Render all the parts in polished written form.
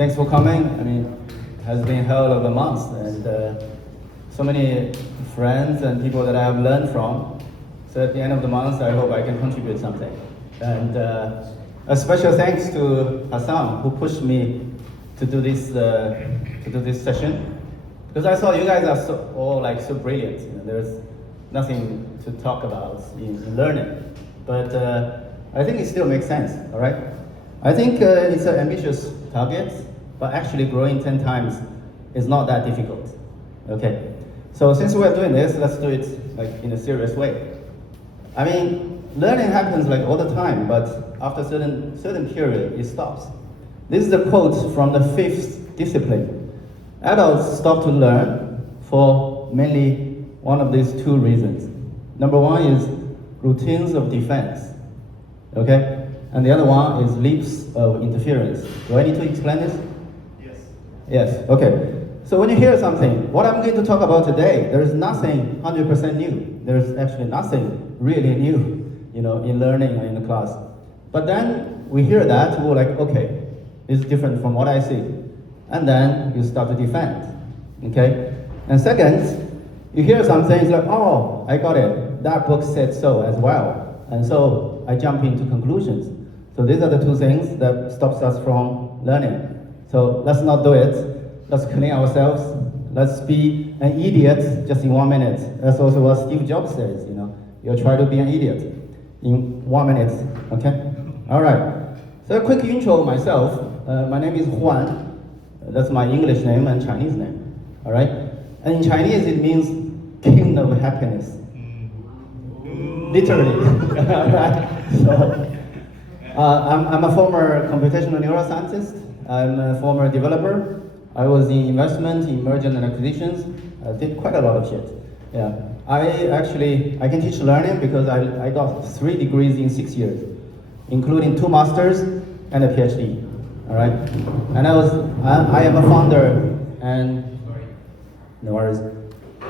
Thanks for coming. I mean, it has been hell of a month, and so many friends and people that I have learned from. So at the end of the month, I hope I can contribute something. And a special thanks to Hassan, who pushed me to do this session, because I thought you guys are all so brilliant. You know, there's nothing to talk about in learning, but I think it still makes sense. All right, I think it's an ambitious target, but actually growing 10 times is not that difficult. Okay, so since we're doing this, let's do it in a serious way. I mean, learning happens all the time, but after a certain period, it stops. This is a quote from the 5th discipline. Adults stop to learn for mainly one of these 2 reasons. Number 1 is routines of defense, okay? And the other one is leaps of interference. Do I need to explain this? Yes. Yes, okay. So when you hear something, what I'm going to talk about today, there is nothing 100% new. There's actually nothing really new, in learning or in the class. But then we hear that, we're like, okay, it's different from what I see. And then you start to defend, okay? And second, you hear something, it's like, oh, I got it. That book said so as well. And so I jump into conclusions. So these are the 2 things that stops us from learning. So let's not do it. Let's clean ourselves. Let's be an idiot just in 1 minute. That's also what Steve Jobs says, You'll try to be an idiot in 1 minute, okay? All right. So a quick intro of myself. My name is Huan. That's my English name and Chinese name, all right? And in Chinese, it means king of happiness. Literally, all right? So, I'm a former computational neuroscientist. I'm a former developer. I was in investment, in mergers and acquisitions. I did quite a lot of shit, yeah. I can teach learning because I got 3 degrees in 6 years, including 2 masters and a PhD. All right, and I am a founder and no worries.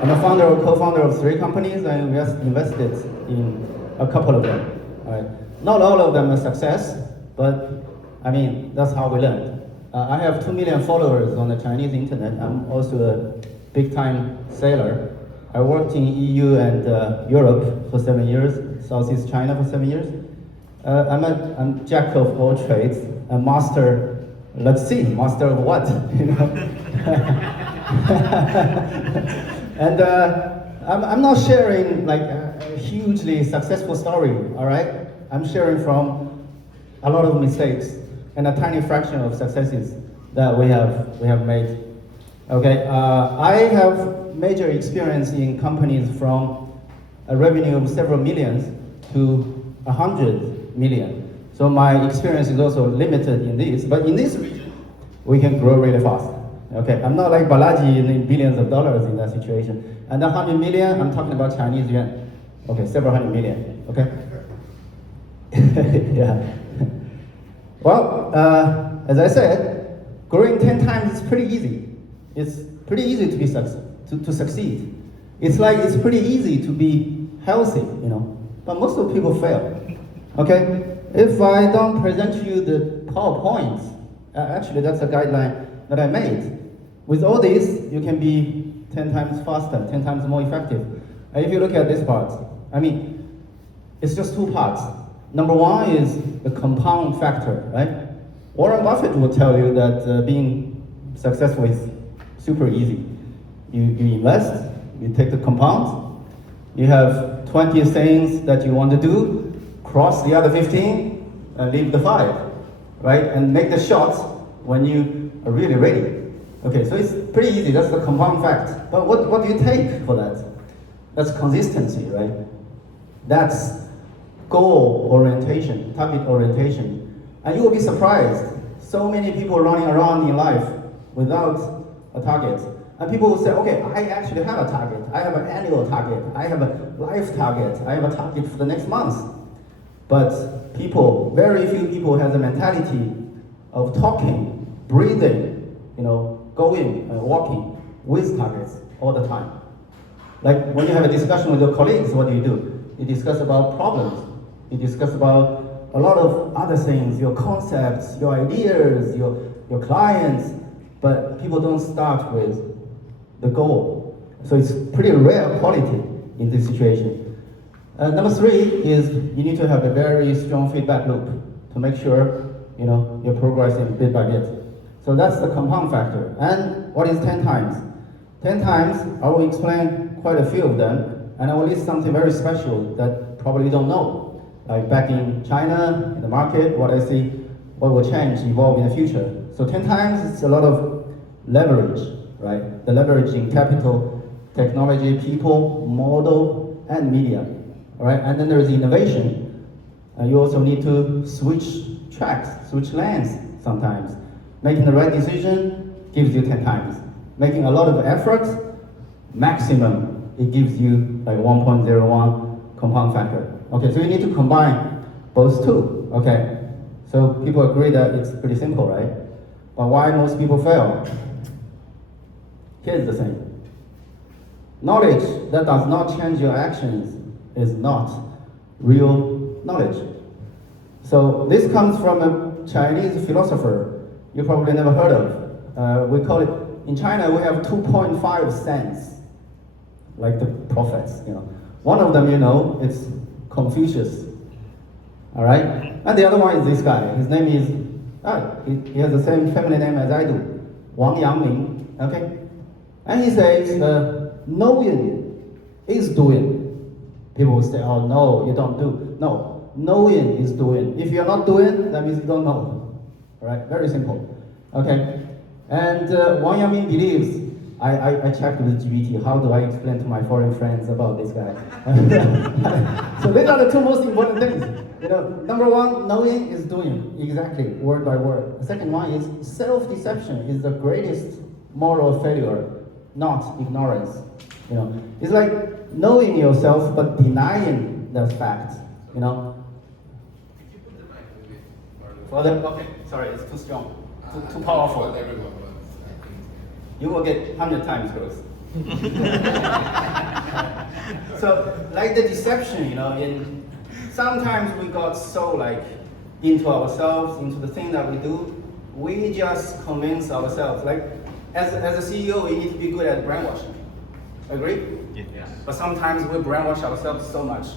I'm a founder or co-founder of 3 companies. I invested in a couple of them. All right, not all of them are success, but I mean that's how we learn. I have 2 million followers on the Chinese internet. I'm also a big-time sailor. I worked in EU and Europe for 7 years, Southeast China for 7 years. I'm jack of all trades, a master. Let's see, master of what? And I'm not sharing a hugely successful story. All right, I'm sharing from a lot of mistakes and a tiny fraction of successes that we have made. Okay, I have major experience in companies from a revenue of several millions to 100 million. So my experience is also limited in this, but in this region, we can grow really fast. Okay, I'm not like Balaji in billions of dollars in that situation. And the 100 million, I'm talking about Chinese yuan. Okay, several hundred million, okay? Yeah. Well, as I said, growing 10 times is pretty easy. It's pretty easy to be to succeed. It's pretty easy to be healthy, but most of the people fail. Okay? If I don't present you the PowerPoint, actually that's a guideline that I made. With all this, you can be 10 times faster, 10 times more effective. If you look at this part, I mean, it's just 2 parts. Number 1 is the compound factor, right? Warren Buffett will tell you that being successful is super easy. You invest, you take the compound, you have 20 things that you want to do, cross the other 15 and leave the 5, right? And make the shots when you are really ready. Okay, so it's pretty easy, that's the compound fact. But what do you take for that? That's consistency, right? That's goal orientation, target orientation. And you will be surprised, so many people running around in life without a target. And people will say, okay, I actually have a target. I have an annual target. I have a life target. I have a target for the next month. But very few people have the mentality of talking, breathing, going and walking with targets all the time. Like when you have a discussion with your colleagues, what do? You discuss about problems. You discuss about a lot of other things, your concepts, your ideas, your clients, but people don't start with the goal. So it's pretty rare quality in this situation. Number three is you need to have a very strong feedback loop to make sure you're progressing bit by bit. So that's the compound factor. And what is 10 times? 10 times, I will explain quite a few of them, and I will list something very special that probably you don't know. Like back in China, in the market, what I see, what will change, evolve in the future. So 10 times, it's a lot of leverage, right? The leverage in capital, technology, people, model, and media, all right? And then there's innovation. You also need to switch tracks, switch lanes sometimes. Making the right decision gives you 10 times. Making a lot of effort, maximum, it gives you like 1.01 compound factor. Okay, so you need to combine both two, okay? So people agree that it's pretty simple, right? But why most people fail? Here's the thing. Knowledge that does not change your actions is not real knowledge. So this comes from a Chinese philosopher you probably never heard of. We call it, in China we have 2.5 cents, like the prophets, One of them, it's Confucius, all right? And the other one is this guy. His name is, he has the same family name as I do, Wang Yangming, okay? And he says, knowing is doing. People will say, oh no, you don't do. No, knowing is doing. If you're not doing, that means you don't know. All right, very simple. Okay, and Wang Yangming believes, I checked with GPT, how do I explain to my foreign friends about this guy? So these are the two most important things. Number one, knowing is doing, exactly, word by word. The second one is self-deception is the greatest moral failure, not ignorance. It's like knowing yourself but denying that fact. For the okay, sorry, it's too strong, too powerful. You will get 100 times growth. So, like the deception, sometimes we got so into ourselves, into the thing that we do, we just convince ourselves. Like, as a CEO, we need to be good at brainwashing. Agree? Yes. But sometimes we brainwash ourselves so much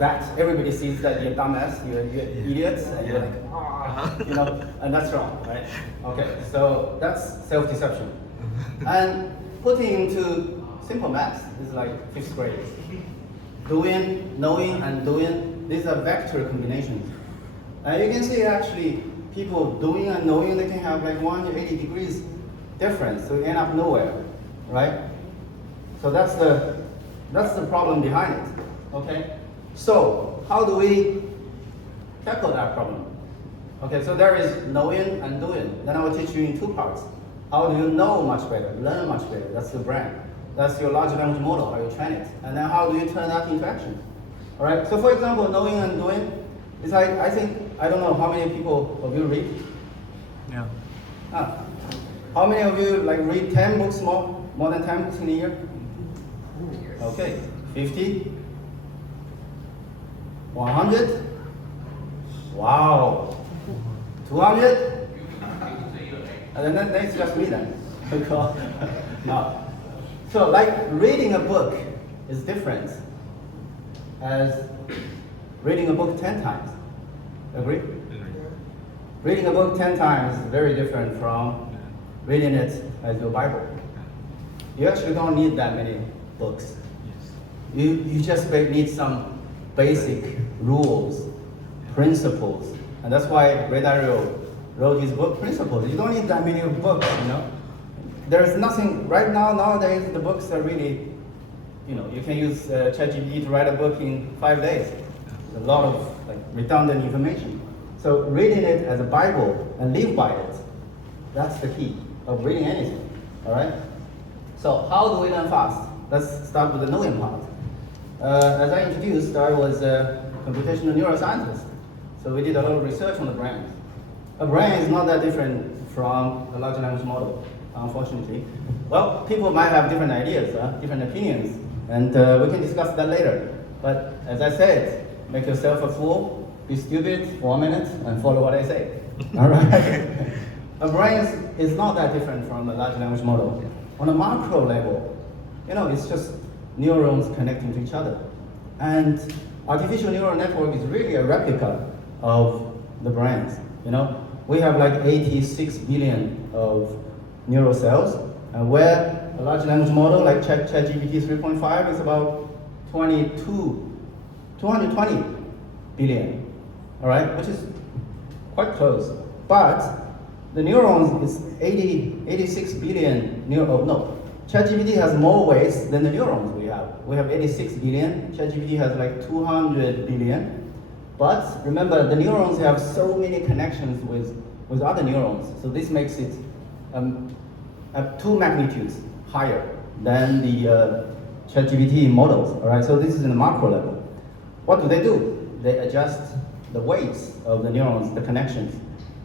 that everybody sees that you're dumbass, you're idiots, and you're like, and that's wrong, right? Okay, so that's self-deception. And putting into simple maths is like 5th grade. Doing, knowing, and doing, these are vector combinations. And you can see actually people doing and knowing, they can have like 180 degrees difference, so you end up nowhere, right? So that's the problem behind it, okay? So how do we tackle that problem? Okay, so there is knowing and doing. Then I will teach you in 2 parts. How do you know much better, learn much better? That's your brain. That's your large language model, how you train it. And then how do you turn that into action? All right, so for example, knowing and doing, it's like, I don't know how many people of you read? Yeah. How many of you read 10 books more than 10 books in a year? Okay, 50? 100? Wow. 200? And then it's just me then. No. So reading a book is different as reading a book 10 times. Agree? Reading a book 10 times is very different from reading it as your Bible. You actually don't need that many books. You just need some basic rules, principles. And that's why Ray Dalio wrote his book, Principles. You don't need that many books, There's nothing, right now, nowadays, the books are really, you can use ChatGPT to write a book in 5 days. There's a lot of redundant information. So reading it as a Bible and live by it, that's the key of reading anything, all right? So how do we learn fast? Let's start with the knowing part. As I introduced, I was a computational neuroscientist. So we did a lot of research on the brain. A brain is not that different from a large language model, unfortunately. Well, people might have different ideas, different opinions, and we can discuss that later. But as I said, make yourself a fool, be stupid for 1 minute, and follow what I say. All right? a brain is not that different from a large language model. On a macro level, it's just neurons connecting to each other. And artificial neural network is really a replica of the brains. We have like 86 billion of neural cells, and where a large language model like ChatGPT 3.5 is about 220 billion, all right, which is quite close. But the neurons is 86 billion ChatGPT has more weights than the neurons we have. We have 86 billion, ChatGPT has like 200 billion. But remember, the neurons have so many connections with other neurons, so this makes it 2 magnitudes higher than the ChatGPT models, all right? So this is in the macro level. What do? They adjust the weights of the neurons, the connections.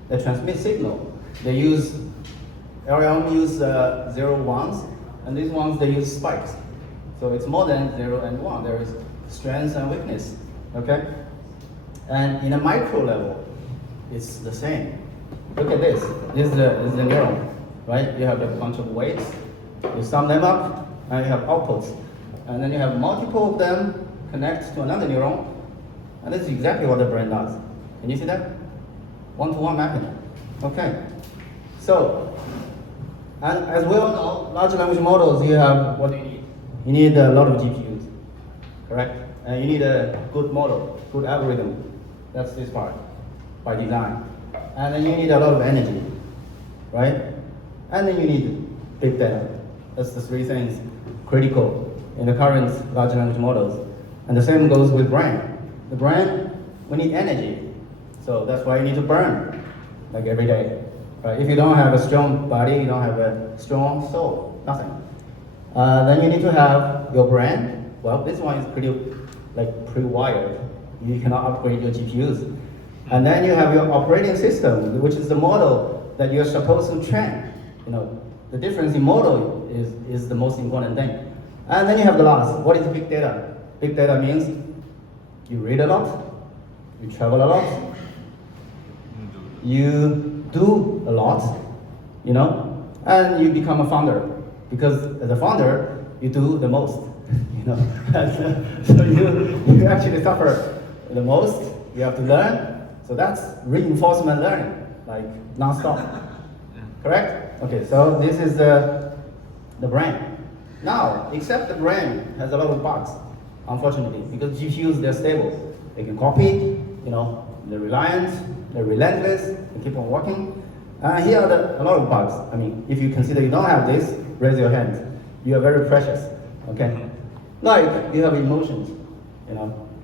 They transmit signal. They use, LLM use 0 ones, and these ones they use spikes. So it's more than 0 and 1. There is strength and weakness, okay? And in a micro level, it's the same. Look at this. This is the neuron, right? You have a bunch of weights. You sum them up, and you have outputs. And then you have multiple of them connect to another neuron, and this is exactly what the brain does. Can you see that? One-to-one mapping. Okay. So, and as we all know, large language models, you have, what do you need? You need a lot of GPUs, correct? And you need a good model, good algorithm. That's this part, by design. And then you need a lot of energy, right? And then you need big data. That's the 3 things critical in the current large language models. And the same goes with brain. The brain, we need energy. So that's why you need to burn, like every day. Right? If you don't have a strong body, you don't have a strong soul, nothing. Then you need to have your brain. Well, this one is pre-wired. You cannot upgrade your GPUs. And then you have your operating system, which is the model that you're supposed to train. The difference in model is the most important thing. And then you have the last. What is big data? Big data means you read a lot, you travel a lot, you do a lot, and you become a founder. Because as a founder, you do the most, So you actually suffer the most, you have to learn. So that's reinforcement learning, like non-stop. Correct? Okay, so this is the brain. Now, except the brain has a lot of bugs, unfortunately, because GPUs, they're stable. They can copy, they're reliant, they're relentless, they keep on working. Here are a lot of bugs. I mean, if you consider you don't have this, raise your hand. You are very precious, okay? Like, you have emotions,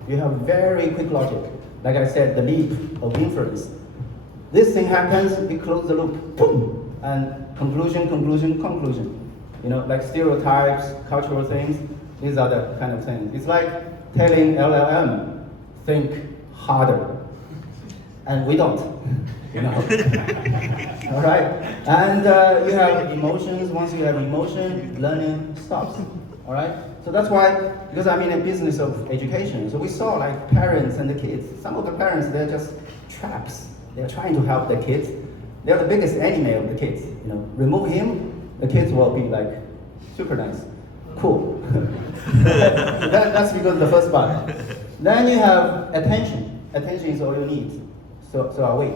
you have very quick logic. Like I said, the leap of inference. This thing happens, we close the loop, boom, and conclusion. Like stereotypes, cultural things, these are the kind of things. It's like telling LLM, think harder, and we don't, All right, and you have emotions. Once you have emotion, learning stops. All right, so that's why, because I'm in a business of education, so we saw like parents and the kids. Some of the parents, they're just traps. They're trying to help the kids. They're the biggest enemy of the kids. Remove him, the kids will be like super nice, cool. That's because of the first part. Then you have attention. Attention is all you need. So are we.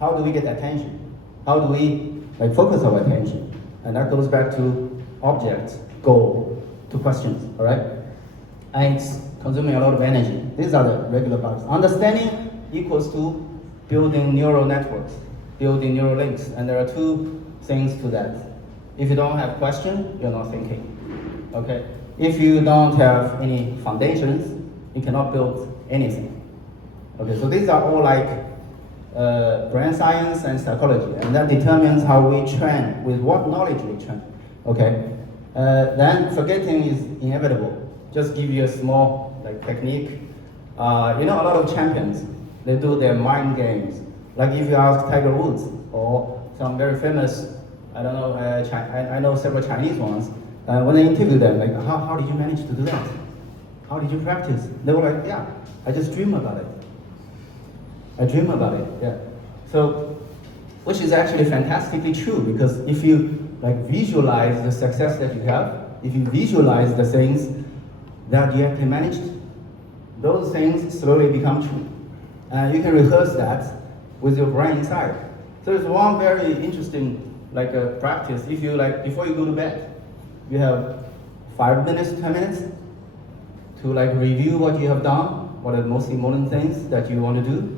How do we get attention? How do we focus our attention? And that goes back to object, goal, to questions, all right? And it's consuming a lot of energy. These are the regular bugs. Understanding equals to building neural networks, building neural links. And there are 2 things to that. If you don't have question, you're not thinking, okay? If you don't have any foundations, you cannot build anything. Okay, so these are all brain science and psychology, and that determines how we train, with what knowledge we train, okay? Then forgetting is inevitable. Just give you a small technique. A lot of champions, they do their mind games. Like if you ask Tiger Woods or some very famous, I don't know, I know several Chinese ones, when they interview them, how did you manage to do that? How did you practice? They were like, yeah, I just dream about it. I dream about it, yeah. So which is actually fantastically true, because if you like visualize the success that you have, if you visualize the things that you have managed, those things slowly become true. And you can rehearse that with your brain inside. So there's one very interesting practice. If you before you go to bed, you have 5 minutes, 10 minutes to review what you have done, what are the most important things that you want to do,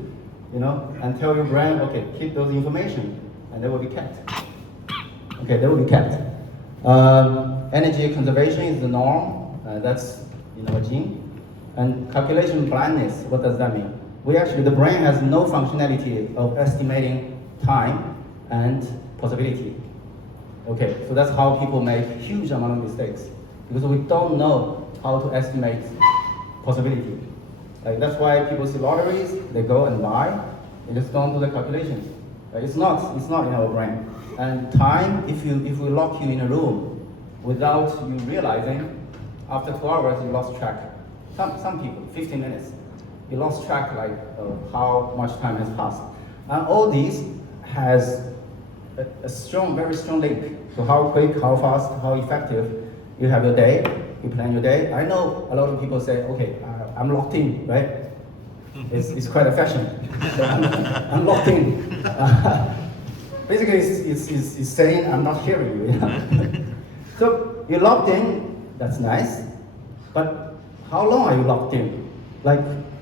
and tell your brain, okay, keep those information, and they will be kept. Okay, they will be kept. Energy conservation is the norm. That's a gene. And calculation blindness, what does that mean? The brain has no functionality of estimating time and possibility. Okay, so that's how people make huge amount of mistakes, because we don't know how to estimate possibility. That's why people see lotteries, they go and buy, they just don't do the calculations. It's not in our brain. And time, if we lock you in a room without you realizing, after 2 hours you lost track. Some people, 15 minutes, you lost track of how much time has passed. And all these has a very strong link to how quick, how fast, how effective you have your day, you plan your day. I know a lot of people say, okay, I'm locked in, right? It's quite a fashion. So I'm locked in. Basically, it's saying I'm not hearing you. So you're locked in, that's nice, but how long are you locked in?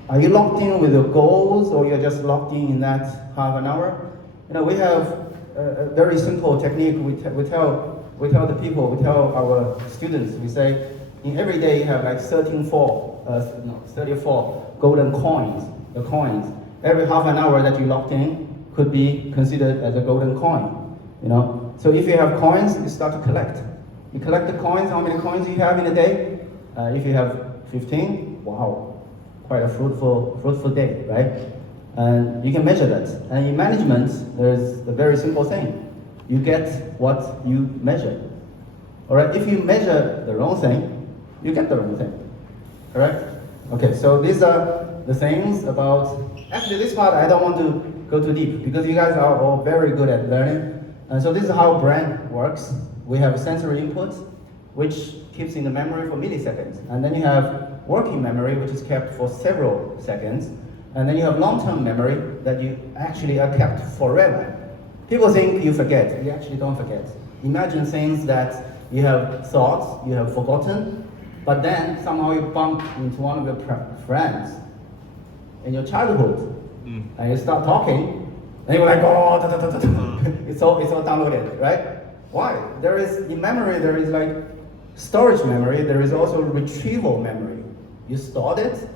Are you locked in with your goals, or you're just locked in that half an hour? We have a very simple technique. We tell the people, we tell our students, we say, in every day you have 34 golden coins. The coins. Every half an hour that you locked in could be considered as a golden coin. So if you have coins, you start to collect. You collect the coins. How many coins you have in a day? If you have 15, wow, quite a fruitful day, right? And you can measure that. And in management, there's a very simple thing. You get what you measure. All right. If you measure the wrong thing, you get the wrong thing. Correct? Okay. So these are the things about. Actually, this part I don't want to go too deep, because you guys are all very good at learning. And so this is how brain works. We have sensory input, which keeps in the memory for milliseconds. And then you have working memory, which is kept for several seconds. And then you have long-term memory that you actually are kept forever. People think you forget. You actually don't forget. Imagine things that you have thought, you have forgotten, but then somehow you bump into one of your friends in your childhood, and you start talking, and you're like, oh, da, da, da, da, da. It's all downloaded, right? Why? In memory, there is storage memory, there is also retrieval memory. You stored it,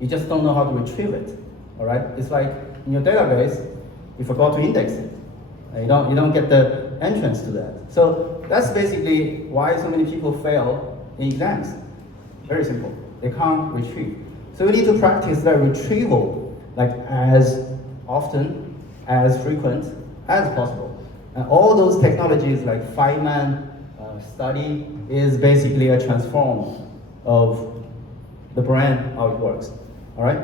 you just don't know how to retrieve it. All right? It's like in your database, you forgot to index it. You don't get the entrance to that. So that's basically why so many people fail in exams. Very simple. They can't retrieve. So we need to practice that retrieval as often, as frequent as possible. And all those technologies like Feynman study is basically a transform of the brain, how it works. All right?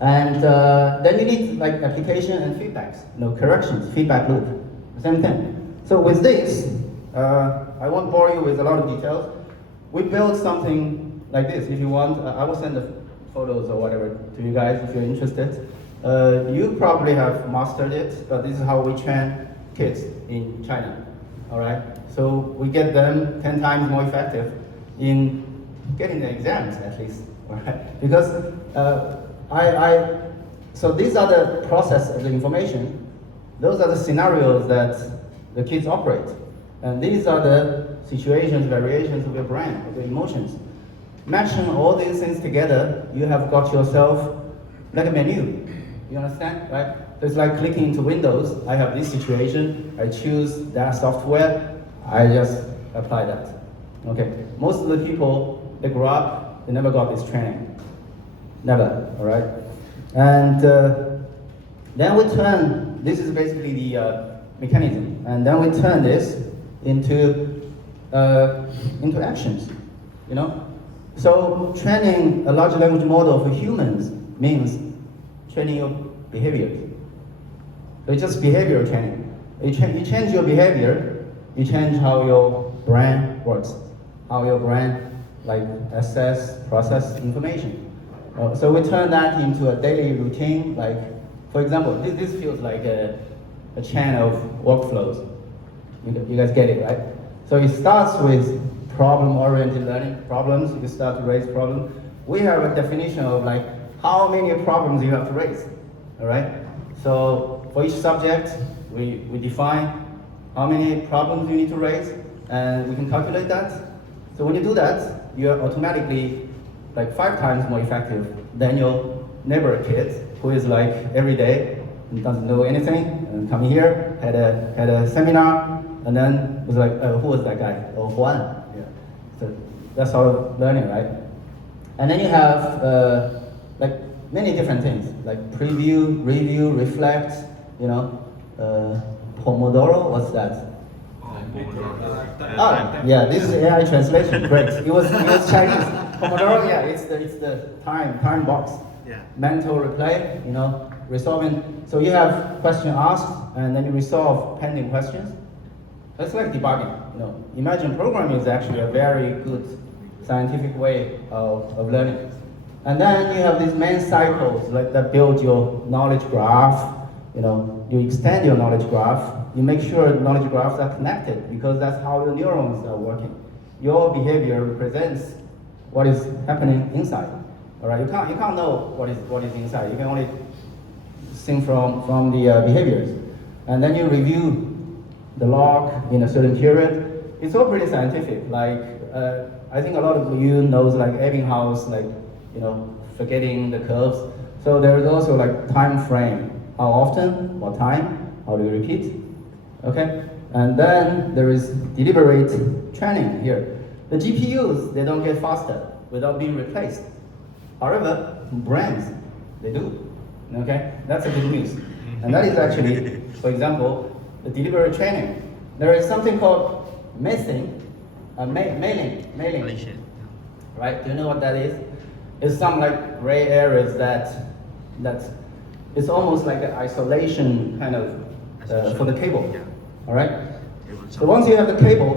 And then you need application and feedbacks, corrections, feedback loop, same thing. So with this, I won't bore you with a lot of details. We built something like this. If you want, I will send the photos or whatever to you guys if you're interested. You probably have mastered it, but this is how we train kids in China. All right? So we get them 10 times more effective in getting the exams, at least. All right? Because so these are the process of the information. Those are the scenarios that the kids operate. And these are the situations, variations of your brain, of your emotions. Matching all these things together, you have got yourself like a menu. You understand, right? So it's like clicking into Windows. I have this situation, I choose that software, I just apply that. Okay, most of the people, they grow up, they never got this training. Never, all right? And then we turn, this is basically the mechanism, and then we turn this into actions, So training a large language model for humans means training your behavior. It's just behavioral training. You change your behavior, you change how your brain works, how your brain like assess, process information. So we turn that into a daily routine. Like, for example, this feels like a chain of workflows. You guys get it, right? So it starts with problem-oriented learning, problems. You start to raise problems. We have a definition of like how many problems you have to raise, all right? So for each subject, we define how many problems you need to raise, and we can calculate that. So when you do that, you're automatically like 5 times more effective than your neighbor kid, who is like every day and doesn't know anything, and come here, had a seminar, and then was like, who was that guy? Oh, Huan. Yeah. So that's how learning, right? And then you have like many different things, like preview, review, reflect, you know, Pomodoro, what's that? Yeah, this is AI translation, great. It was Chinese. Pomodoro, yeah, it's the time box. Yeah. Mental replay, you know, resolving. So you have question asked, and then you resolve pending questions. It's like debugging, you know. Imagine programming is actually a very good scientific way of learning. And then you have these main cycles like that build your knowledge graph. You know, you extend your knowledge graph. You make sure knowledge graphs are connected because that's how your neurons are working. Your behavior represents what is happening inside. All right, you can't know what is inside. You can only think from the behaviors, and then you review the log in a certain period. It's all pretty scientific. Like I think a lot of you knows like Ebbinghaus, like you know, forgetting the curves. So there is also like time frame. How often? What time? How do you repeat? Okay, and then there is deliberate training here. The GPUs, they don't get faster without being replaced. However, brains, they do. Okay, that's a good news. And that is actually, for example, the deliberate training. There is something called mailing, right? Do you know what that is? It's some like gray areas that it's almost like an isolation kind of for the cable. All right. So once you have the cable,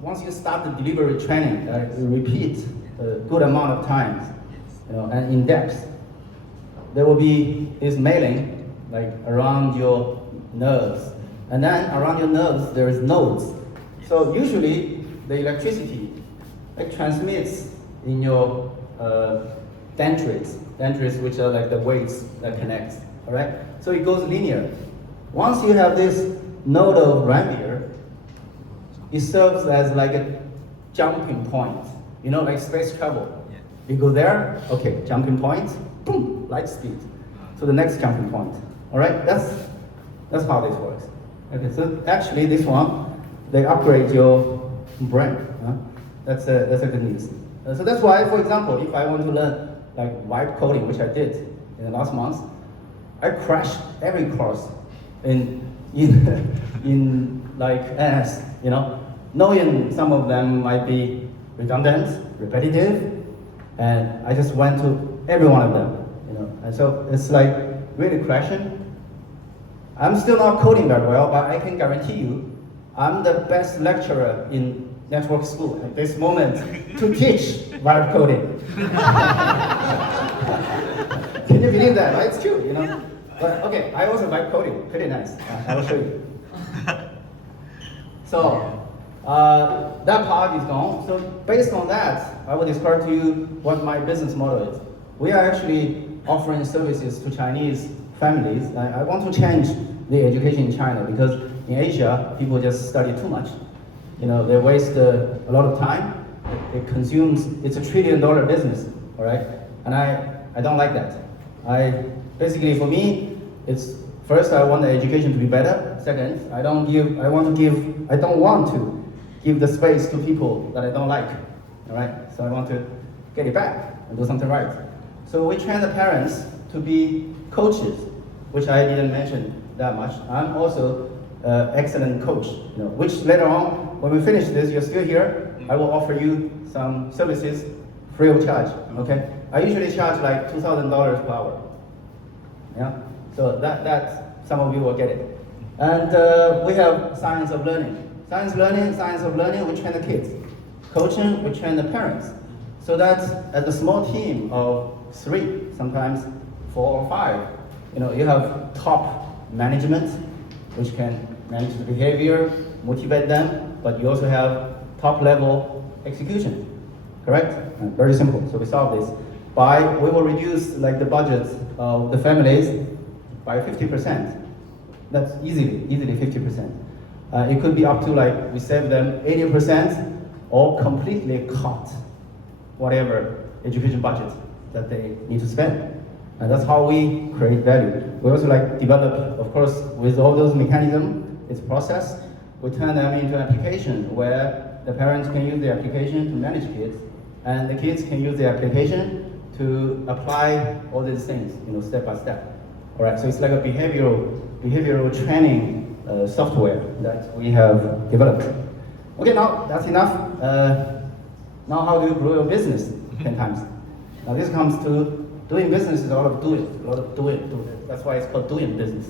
once you start the deliberate training, you repeat a good amount of times, you know, and in depth, there will be this mailing like around your nerves, and then around your nerves there is nodes. So usually the electricity like transmits in your dendrites, which are like the weights that connects. All right. So it goes linear. Once you have this node of Ranvier, it serves as like a jumping point. You know, like space travel. You go there, okay, jumping point, boom, light speed to the next jumping point. All right, that's how this works. Okay, so actually this one, they upgrade your brain. Huh? That's a good news. So that's why, for example, if I want to learn like vibe coding, which I did in the last month, I crashed every course in like NS, you know, knowing some of them might be redundant, repetitive, and I just went to every one of them, you know. And so it's like really crashing. I'm still not coding very well, but I can guarantee you, I'm the best lecturer in network school at this moment to teach vibe coding. Can you believe that? Right? It's true, you know. But okay, I also vibe coding, pretty nice. I will show you. So that part is gone. So based on that, I will describe to you what my business model is. We are actually offering services to Chinese families. I want to change the education in China because in Asia, people just study too much. You know, they waste a lot of time. It consumes, it's $1 trillion business, all right? And I don't like that. Basically for me, it's first I want the education to be better. Second, I don't want to give the space to people that I don't like. All right, so I want to get it back and do something right. So we train the parents to be coaches, which I didn't mention that much. I'm also an excellent coach, you know, which later on, when we finish this, you're still here, I will offer you some services free of charge, okay? I usually charge like $2,000 per hour. Yeah, so that's Some of you will get it. And we have science of learning. Science of learning, we train the kids. Coaching, we train the parents. So that as a small team of 3, sometimes 4 or 5, you have top management, which can manage the behavior, motivate them, but you also have top level execution, correct? Very simple, so we solve this. We will reduce the budget of the families by 50%. That's easily 50%. It could be up to we save them 80% or completely cut whatever education budget that they need to spend. And that's how we create value. We also develop, of course, with all those mechanisms, it's process, we turn them into an application where the parents can use the application to manage kids, and the kids can use the application to apply all these things, step by step. All right, so it's like a behavioral training software that we have developed. Okay, now that's enough. Now how do you grow your business 10 times? Now this comes to doing business is a lot of doing. That's why it's called doing business.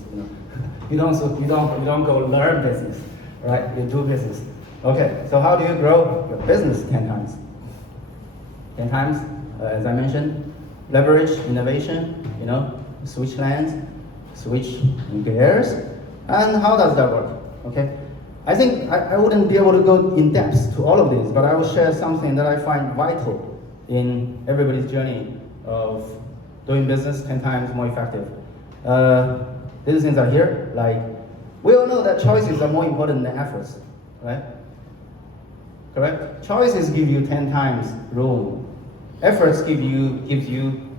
You don't go learn business, right? You do business. Okay, so how do you grow your business 10 times? 10 times, as I mentioned, leverage innovation, switch lanes, switch gears. And how does that work? Okay, I think I wouldn't be able to go in depth to all of this, but I will share something that I find vital in everybody's journey of doing business 10 times more effective. These things are here. We all know that choices are more important than efforts, right? Correct? Choices give you 10 times room. Efforts gives you, if you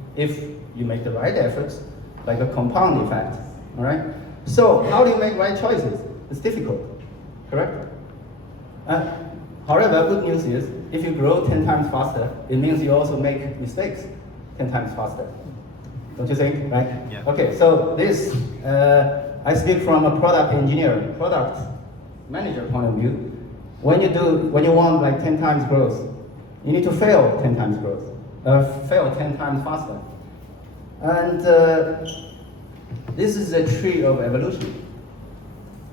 make the right efforts, a compound effect, all right? So how do you make right choices? It's difficult, correct? However, good news is, if you grow 10 times faster, it means you also make mistakes 10 times faster. Don't you think, right? Yeah. Okay, so this, I speak from a product manager point of view. When you want 10 times growth, you need to fail 10 times growth, fail 10 times faster. And this is a tree of evolution.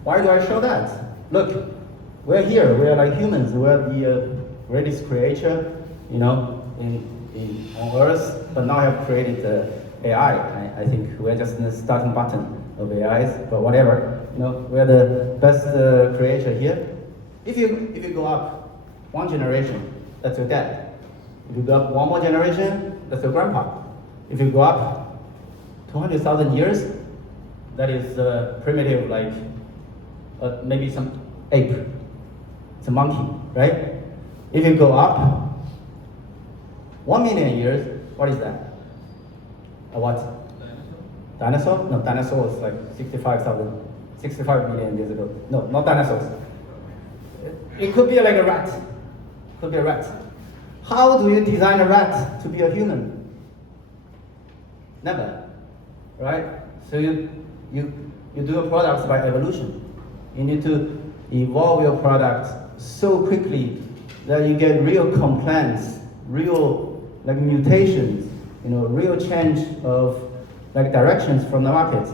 Why do I show that? Look, we're here, we're like humans, we're the greatest creature, on Earth, but now have created AI. I think we're just in the starting button of AIs, but whatever. We're the best creature here. If you go up one generation, that's your dad. If you go up one more generation, that's your grandpa. If you go up 200,000 years, that is primitive, maybe some ape. It's a monkey, right? If you go up 1 million years, what is that? A what? Dinosaur? No, dinosaur was 65 million years ago. No, not dinosaurs. It could be a rat. Could be a rat. How do you design a rat to be a human? Never, right? So you do a product by evolution. You need to evolve your product so quickly that you get real complaints, real mutations, real change of directions from the market.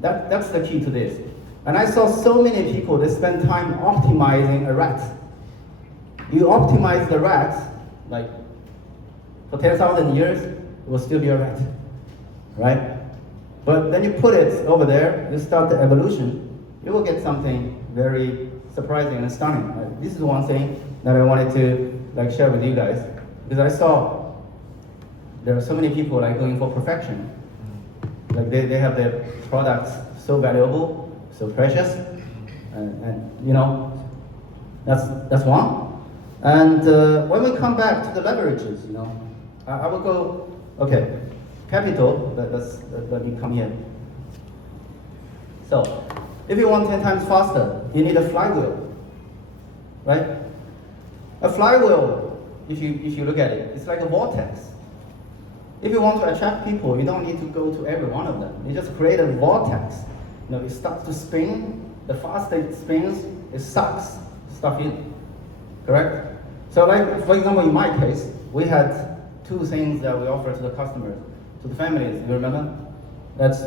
That's the key to this. And I saw so many people, they spend time optimizing a rat. You optimize the rat, for 10,000 years, it will still be a rat, right? But then you put it over there, you start the evolution, you will get something very surprising and stunning. This is one thing that I wanted to share with you guys, because I saw there are so many people going for perfection. They have their products so valuable, so precious, and that's one. And when we come back to the leverages, I will go, okay, capital, let me come here. So, if you want 10 times faster, you need a flywheel, right? A flywheel, if you look at it, it's like a vortex. If you want to attract people, you don't need to go to every one of them. You just create a vortex. It starts to spin. The faster it spins, it sucks stuff in. Correct? So for example, in my case, we had 2 things that we offer to the customers, to the families. You remember? That's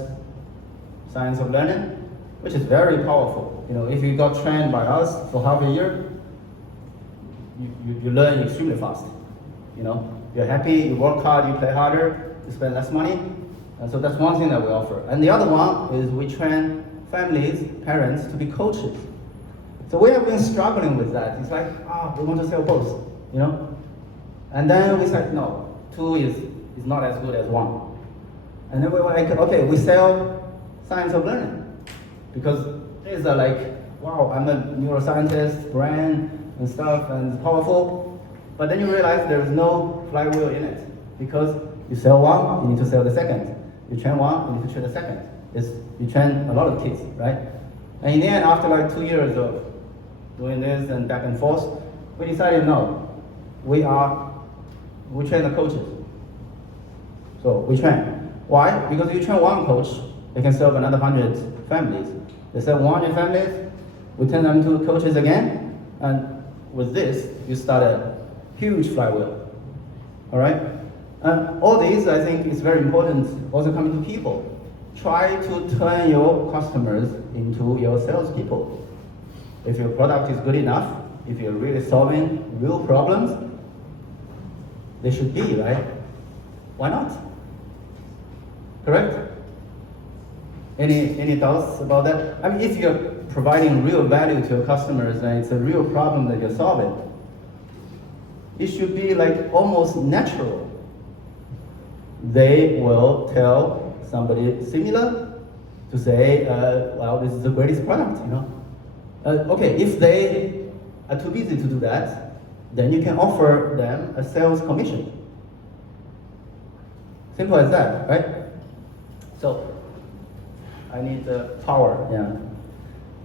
science of learning, which is very powerful. You know, if you got trained by us for half a year, you learn extremely fast. You know, you're happy, you work hard, you play harder, you spend less money. And so that's one thing that we offer. And the other one is we train families, parents to be coaches. So we have been struggling with that. It's like, we want to sell both, you know? And then we said, no, two is not as good as one. And then we were like, okay, we sell science of learning. Because these are like, wow, I'm a neuroscientist, brain and stuff, and it's powerful. But then you realize there's no flywheel in it. Because you sell one, you need to sell the second. You train one, you need to train the second. You train a lot of kids, right? And in the end, after like 2 years of doing this and back and forth, we decided no, we train the coaches. So we train. Why? Because you train one coach, they can serve another 100 families. They serve 100 families, we turn them into coaches again, and with this, you start a huge flywheel. All right? And all these, I think, is very important also coming to people. Try to turn your customers into your salespeople. If your product is good enough, if you're really solving real problems, they should be, right? Why not? Correct? Any thoughts about that? I mean, if you're providing real value to your customers and it's a real problem that you're solving, it should be like almost natural. They will tell somebody similar to say, well, this is the greatest product, you know. Okay, if they are too busy to do that, then you can offer them a sales commission. Simple as that, right? So, I need the power, yeah.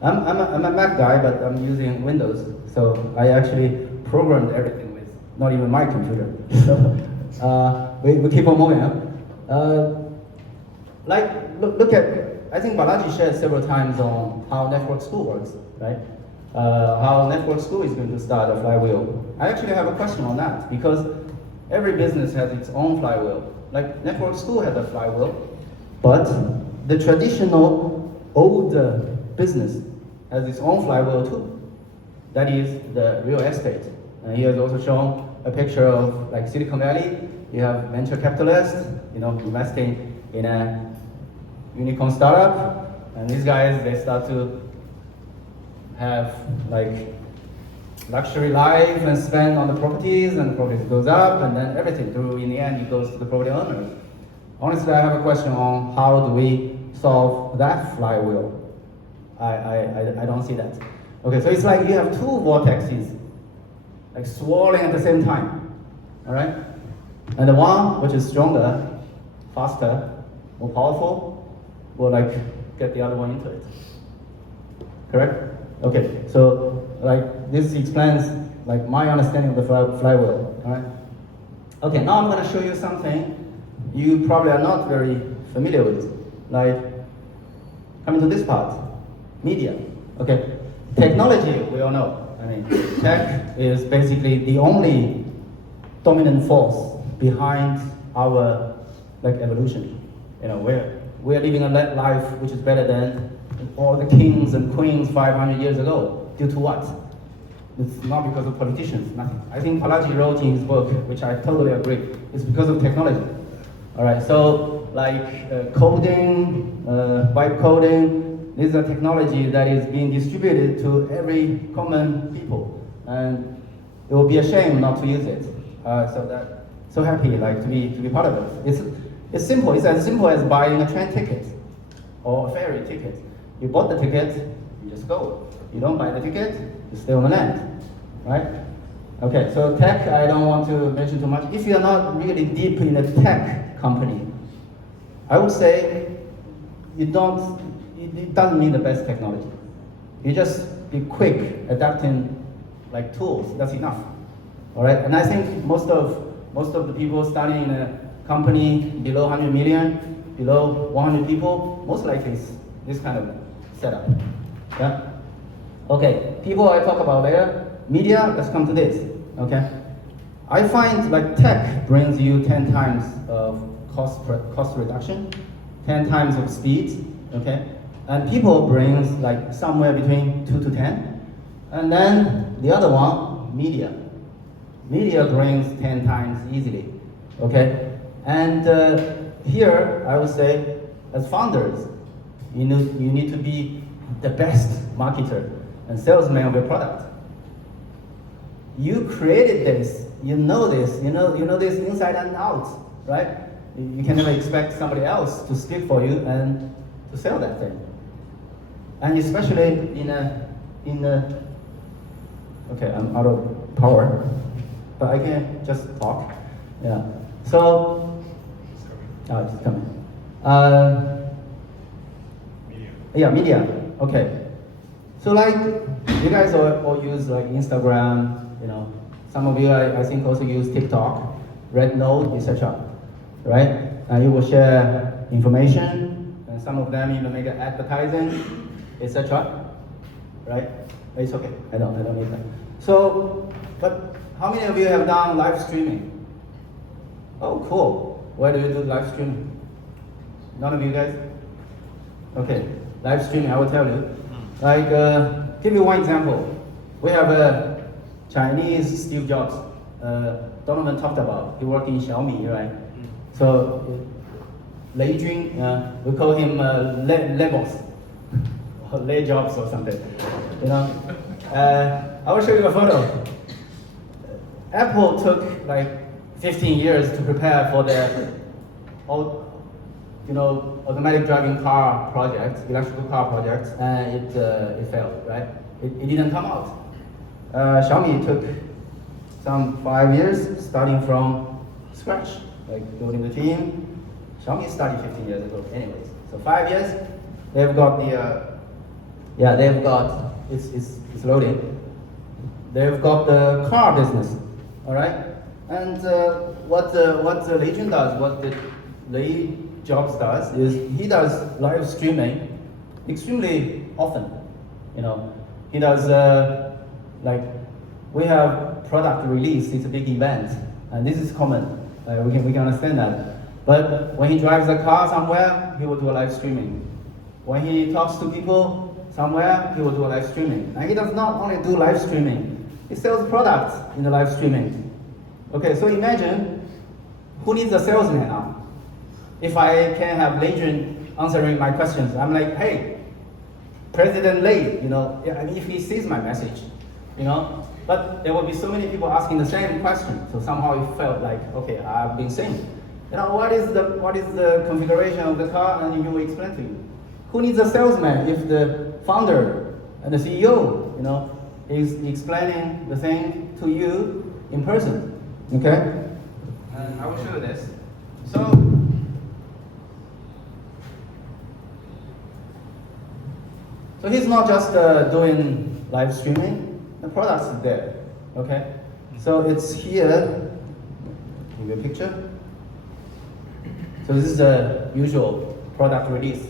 I'm a Mac guy, but I'm using Windows, so I actually programmed everything with not even my computer. So, we keep on moving, huh? Look at, I think Balaji shared several times on how network school works, right? How network school is going to start a flywheel. I actually have a question on that, because every business has its own flywheel. Like network school has a flywheel, but the traditional older business has its own flywheel too. That is the real estate. And he has also shown a picture of like Silicon Valley. You have venture capitalists, you know, investing in a unicorn startup, and these guys, they start to have like luxury life and spend on the properties, and the properties goes up, and then everything through, in the end, it goes to the property owners. Honestly, I have a question on how do we solve that flywheel. I don't see that. Okay, so it's like you have two vortexes, like swirling at the same time, all right? And the one which is stronger, faster, more powerful, will like get the other one into it. Correct? Okay, so like this explains like my understanding of the flywheel, all right? Okay, now I'm gonna show you something you probably are not very familiar with. Like, coming to this part, media, okay? Technology, we all know. I mean, tech is basically the only dominant force behind our like evolution. You know, we're living a life which is better than all the kings and queens 500 years ago. Due to what? It's not because of politicians, nothing. I think Balaji wrote in his book, which I totally agree, it's because of technology. All right, so like coding, byte coding, this is a technology that is being distributed to every common people, and it would be a shame not to use it. So happy like to be part of it. It's simple. It's as simple as buying a train ticket or a ferry ticket. You bought the ticket, you just go. You don't buy the ticket, you stay on the land, right? Okay, so tech, I don't want to mention too much. If you're not really deep in a tech company, I would say it doesn't need the best technology. You just be quick adapting like tools, that's enough. All right, and I think most of the people starting in a company below 100 million, below 100 people, most likely it's this kind of setup. Yeah. Okay, people I talk about later. Media, let's come to this. Okay. I find like tech brings you 10 times of cost reduction, 10 times of speed. Okay. And people brings like somewhere between 2 to 10. And then the other one, media. Media brings 10 times easily, okay? And here, I would say, as founders, you need to be the best marketer and salesman of your product. You created this, you know this, you know this inside and out, right? You can never expect somebody else to speak for you and to sell that thing. And especially in a okay, I'm out of power, but I can just talk. Yeah. So, it's coming. Media. Yeah, media. Okay. So like, you guys all use like Instagram, you know. Some of you, I think, also use TikTok, Red Note, etc. Right? And you will share information, and some of them even make advertising, etc. Right? It's okay. I don't need that. So, but how many of you have done live streaming? Oh, cool. Where do you do live streaming? None of you guys? Okay. Live streaming, I will tell you. Like, give you one example. We have a Chinese Steve Jobs. Donovan talked about. He worked in Xiaomi, right? So, Lei Jun, we call him Le Boss, or Le Jobs or something. You know. I will show you a photo. Apple took like 15 years to prepare for the automatic driving car project, electrical car project, and it failed, right? It didn't come out. Xiaomi took some 5 years, starting from scratch, like building the team. Xiaomi started 15 years ago, anyways. So 5 years, they've got it's loaded. They've got the car business, all right. And what the Legend does, what the Lei Jobs does, is he does live streaming extremely often. You know, he does like we have product release. It's a big event, and this is common. We can understand that. But when he drives a car somewhere, he will do a live streaming. When he talks to people somewhere, he will do a live streaming. And he does not only do live streaming, he sells products in the live streaming. Okay, so imagine who needs a salesman now? If I can have Legend answering my questions, I'm like, hey, President Lei, you know, I mean, if he sees my message, you know, but there will be so many people asking the same question, so somehow it felt like, okay, I've been seen. You know, what is the configuration of the car, and he will explain to you. Who needs a salesman if the founder and the CEO, you know, is explaining the thing to you in person? Okay? And I will show you this. So he's not just doing live streaming. The product's there. Okay? So it's here. Give you a picture. So this is the usual product release.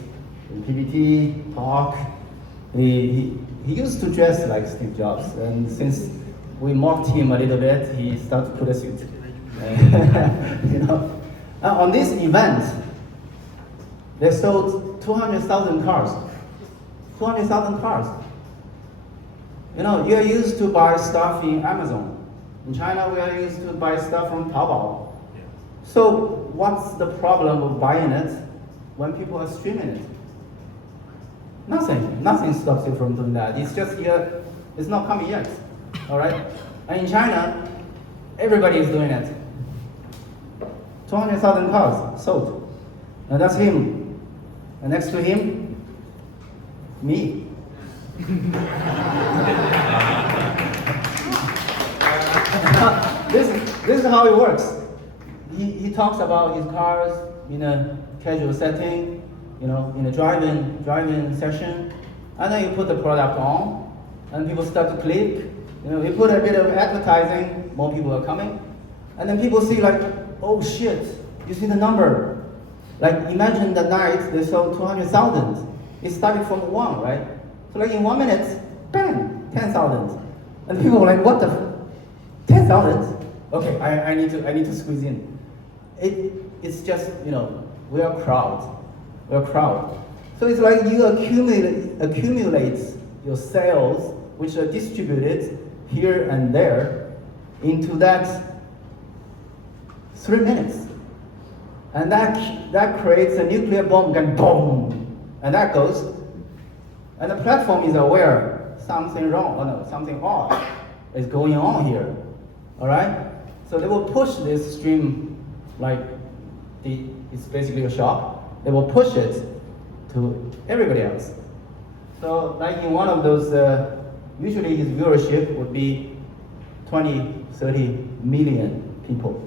In PPT, talk. He used to dress like Steve Jobs, and since we mocked him a little bit, he started to put a suit. You know. On this event, they sold 200,000 cars. 200,000 cars. You know, you are used to buy stuff in Amazon. In China, we are used to buy stuff from Taobao. So what's the problem of buying it when people are streaming it? Nothing stops you from doing that. It's just here, it's not coming yet, all right? And in China, everybody is doing it. 200,000 cars sold. And that's him. And next to him, me. This is how it works. He talks about his cars in a casual setting, you know, in a driving session, and then you put the product on, and people start to click. You know, you put a bit of advertising, more people are coming, and then people see like, oh shit, you see the number. Like imagine the night they sold 200,000. It started from 1, right? So like in 1 minute, bang, 10,000, and people were like, what the, 10,000? Okay, I need to squeeze in. It's just, you know, we're a crowd. So it's like you accumulate your sales, which are distributed here and there, into that 3 minutes. And that creates a nuclear bomb, and boom, and that goes. And the platform is aware something wrong, or no, something odd is going on here. All right? So they will push this stream like it's basically a shop. They will push it to everybody else. So like in one of those, usually his viewership would be 20, 30 million people.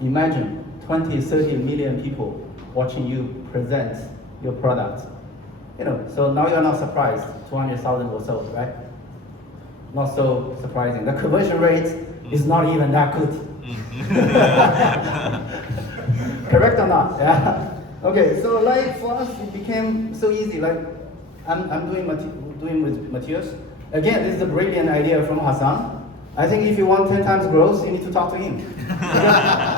Imagine 20, 30 million people watching you present your product. So now you're not surprised, 200,000 or so, right? Not so surprising. The conversion rate is not even that good. Correct or not? Yeah. Okay, so like for us, it became so easy. Like I'm doing with Matthias. Again, this is a brilliant idea from Hassan. I think if you want 10 times growth, you need to talk to him.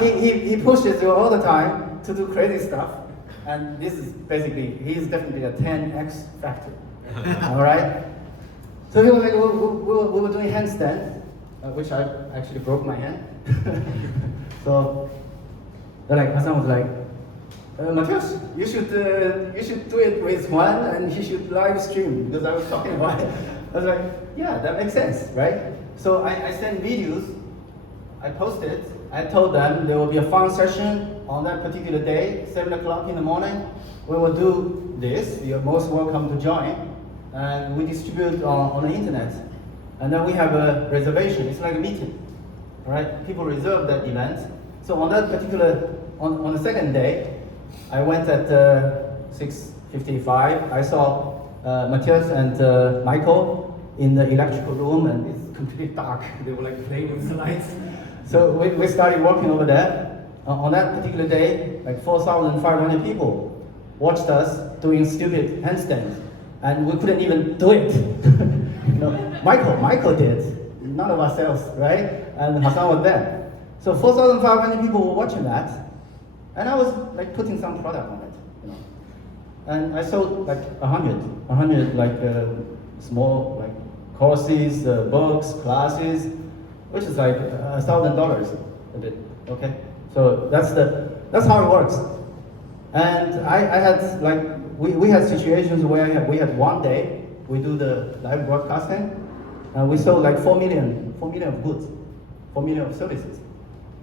he pushes you all the time to do crazy stuff. And this is basically, he's definitely a 10x factor. All right? So he was like, we were doing handstand, which I actually broke my hand. So, Hassan was like, Matthias, you should do it with Huan, and he should live stream, because I was talking about it. I was like, yeah, that makes sense, right? So I sent videos, I posted, I told them there will be a fun session on that particular day, 7 o'clock in the morning. We will do this, you're most welcome to join. And we distribute on the internet. And then we have a reservation, it's like a meeting, right? People reserve that event. So on that particular, on the second day, I went at 6:55. I saw Matthias and Michael in the electrical room, and it's completely dark. They were like playing with the lights. So we started working over there. On that particular day, like 4,500 people watched us doing stupid handstands, and we couldn't even do it. Michael did. None of ourselves, right? And Hassan was there. So 4,500 people were watching that, and I was like putting some product on it, And I sold like 100 like small like courses, books, classes, which is like $1,000 a bit. Okay, so that's how it works. And I had like we had situations where we had one day we do the live broadcasting, and we sold like 4 million of goods, 4 million of services.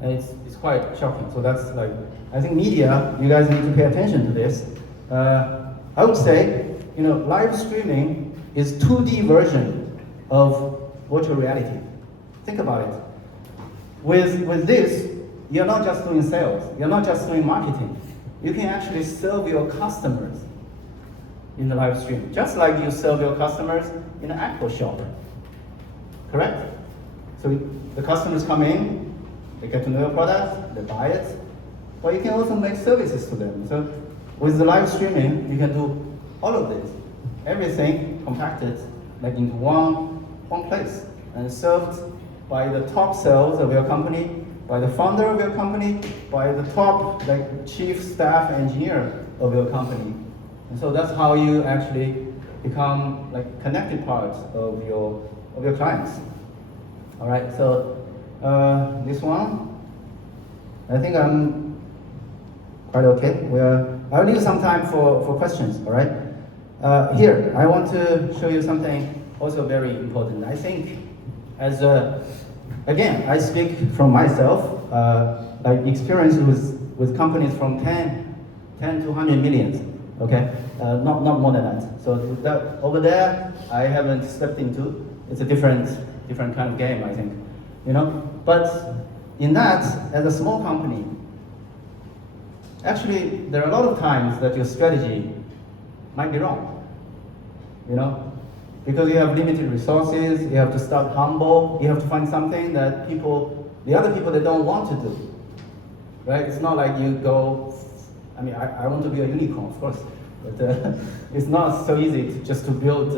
And it's quite shocking. So that's like, I think media, you guys need to pay attention to this. I would say, live streaming is 2D version of virtual reality. Think about it. With this, you're not just doing sales, you're not just doing marketing. You can actually serve your customers in the live stream, just like you serve your customers in an Apple shop. Correct? So the customers come in, they get to know your product, they buy it, but you can also make services to them. So with the live streaming, you can do all of this. Everything compacted like into one place and served by the top sales of your company, by the founder of your company, by the top like chief staff engineer of your company. And so that's how you actually become like connected parts of your clients. All right, so this one, I think I'm quite okay. I'll leave some time for questions, all right? Here, I want to show you something also very important. I think again, I speak from myself, like experience with companies from 10 to 100 millions, okay? Not more than that. So that over there, I haven't stepped into. It's a different kind of game, I think, But in that, as a small company, actually, there are a lot of times that your strategy might be wrong, Because you have limited resources, you have to start humble, you have to find something that the other people, they don't want to do, right? It's not like you go, I want to be a unicorn, of course, but it's not so easy just to build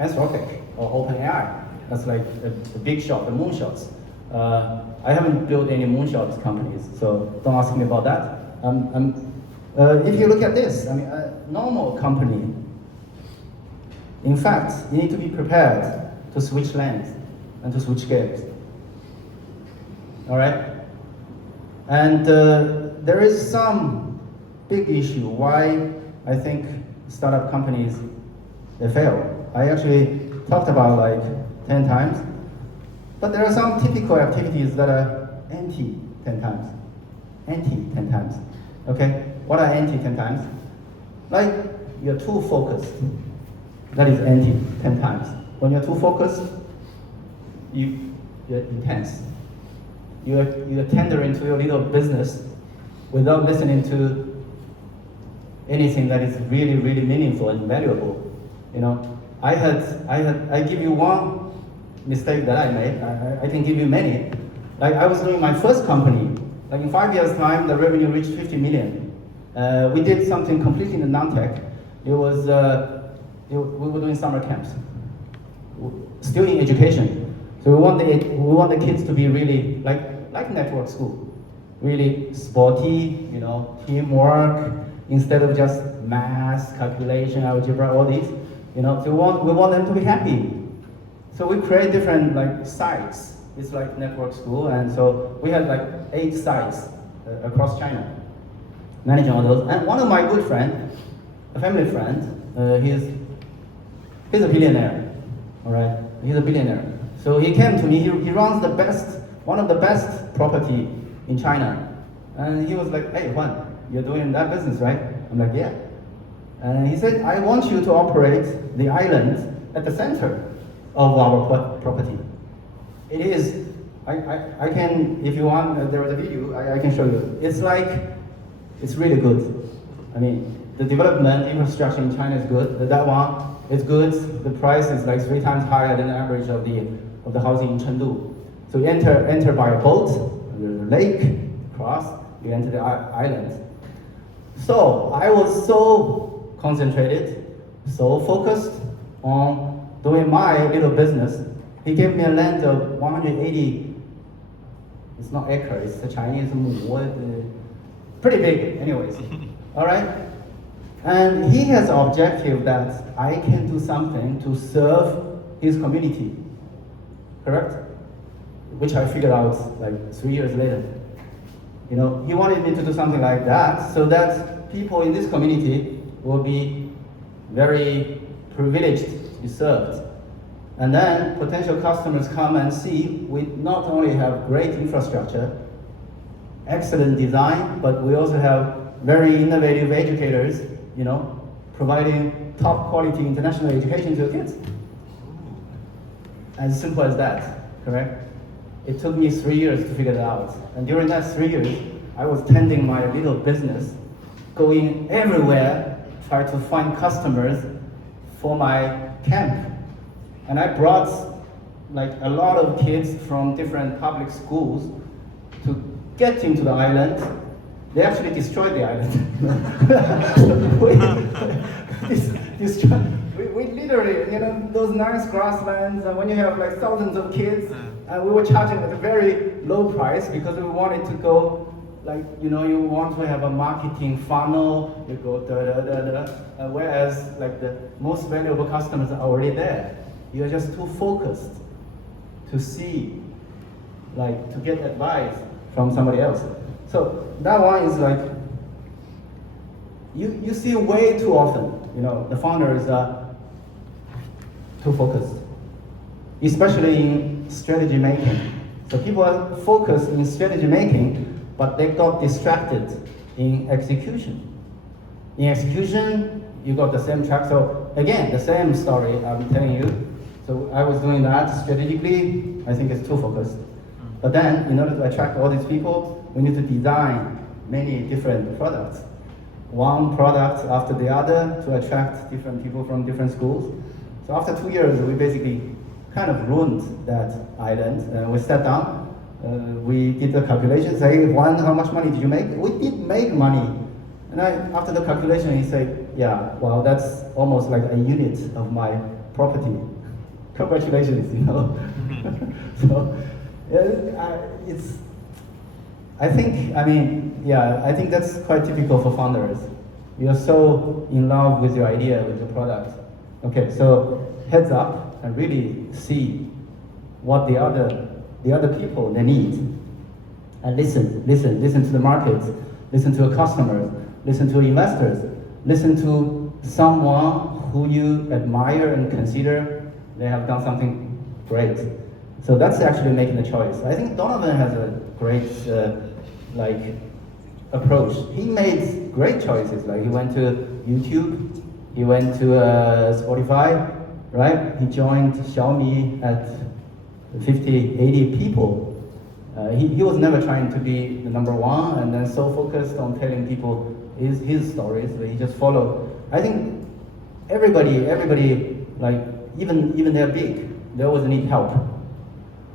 Anthropic or OpenAI. That's like a big shot, the moonshots. I haven't built any moonshots companies, so don't ask me about that. I'm If you look at this, I mean, a normal company, in fact, you need to be prepared to switch lanes and to switch gears. All right? And there is some big issue why I think startup companies, they fail. I actually talked about like 10 times, but there are some typical activities that are anti 10 times. Anti 10 times. Okay? What are anti 10 times? Like, you're too focused. That is anti 10 times. When you're too focused, you're intense. You're tendering to your little business without listening to anything that is really, really meaningful and valuable. You know, I give you one mistake that I made. I can give you many. Like, I was doing my first company. Like, in 5 years' time, the revenue reached 50 million. We did something completely non-tech. It was we were doing summer camps, still in education. So we want the kids to be really like network school, really sporty, you know, teamwork, instead of just math, calculation, algebra, all these, you know. So we want them to be happy. So we create different like sites. It's like network school, and so we had like 8 sites across China, managing all those. And one of my good friend, a family friend, he's a billionaire, all right? He's a billionaire. So he came to me, he runs one of the best property in China. And he was like, hey, Huan, you're doing that business, right? I'm like, yeah. And he said, I want you to operate the island at the center of our property. It is, I can, if you want, there was a video, I can show you. It's like, it's really good. I mean, the development infrastructure in China is good. That one is good. The price is like 3 times higher than the average of the housing in Chengdu. So you enter by a boat, there's a lake, cross, you enter the island. So I was so concentrated, so focused on doing my little business. He gave me a land of 180, it's not acre, it's the Chinese pretty big anyways, all right? And he has an objective that I can do something to serve his community, correct? Which I figured out like 3 years later. You know, he wanted me to do something like that so that people in this community will be very privileged to be served. And then potential customers come and see we not only have great infrastructure, excellent design, but we also have very innovative educators, you know, providing top quality international education to the kids. As simple as that, correct? It took me 3 years to figure it out. And during that 3 years, I was tending my little business, going everywhere, try to find customers for my camp. And I brought like a lot of kids from different public schools to get into the island. They actually destroyed the island. we literally, you know, those nice grasslands, and when you have like thousands of kids, we were charging at a very low price because we wanted to go, like, you know, you want to have a marketing funnel, you go whereas like the most valuable customers are already there. You're just too focused to see, like, to get advice from somebody else. So that one is like, you see way too often, you know, the founders are too focused, especially in strategy making. So people are focused in strategy making, but they got distracted in execution. In execution, you got the same track. So again, the same story I'm telling you. So I was doing that strategically. I think it's too focused. But then, in order to attract all these people, we need to design many different products. One product after the other to attract different people from different schools. So after 2 years, we basically kind of ruined that island. We sat down, we did the calculations, say, Juan, how much money did you make? We did make money. And after the calculation, he said, yeah, well, that's almost like a unit of my property. Congratulations, you know. So it's I think, I mean, yeah, I think that's quite typical for founders. You're so in love with your idea, with your product. Okay, so heads up and really see what the other people they need, and listen to the market, listen to your customers, listen to investors, listen to someone who you admire and consider they have done something great. So that's actually making the choice. I think Donovan has a great approach. He made great choices. Like he went to YouTube, he went to Spotify, right? He joined Xiaomi at 50, 80 people. He was never trying to be the number one and then so focused on telling people his stories that he just followed. I think everybody, like even they're big, they always need help.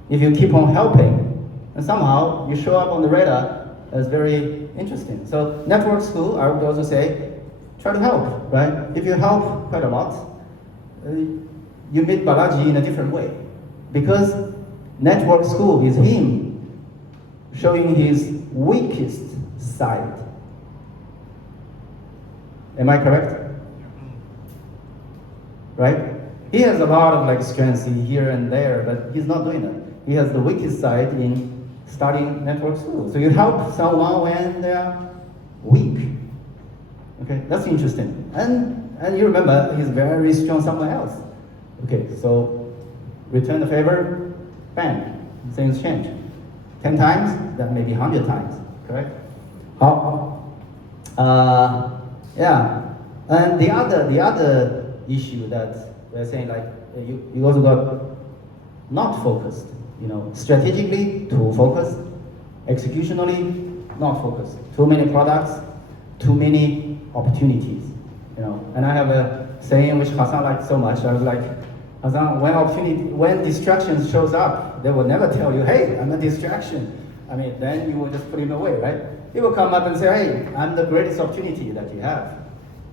If you keep on helping, and somehow you show up on the radar as very interesting. So network school, I would also say, try to help, right? If you help quite a lot, you meet Balaji in a different way. Because network school is him showing his weakest side. Am I correct? Right? He has a lot of strengths here and there, but he's not doing it. He has the weakest side in starting network school. So you help someone when they are weak. Okay, that's interesting. And you remember he's very strong somewhere else. Okay, so return the favor, bang, things change. 10 times, that may be 100 times, correct? Yeah. And the other issue that we're saying, you also got not focused. Strategically too focused, executionally not focused. Too many products, too many opportunities. And I have a saying which Hassan liked so much. I was like, Hassan, when distraction shows up, they will never tell you, hey, I'm a distraction. I mean, then you will just put him away, right? He will come up and say, hey, I'm the greatest opportunity that you have.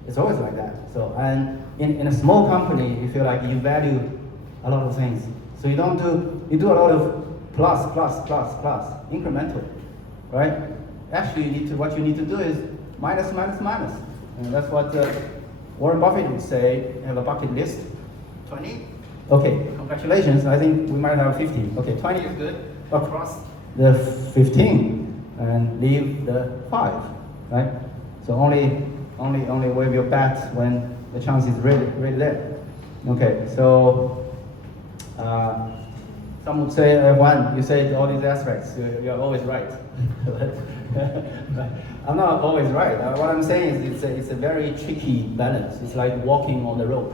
It's always like that. So, and in a small company, you feel like you value a lot of things. So you do a lot of plus, incremental, right? Actually, what you need to do is minus. And that's what Warren Buffett would say, have a bucket list. 20? Okay, congratulations, I think we might have 50. Okay, 20 is good, across the 15 and leave the 5, right? So only wave your bat when the chance is really there. Okay, so some would say, Huan, you said all these aspects, you're always right. I'm not always right. What I'm saying is it's a very tricky balance. It's like walking on the rope.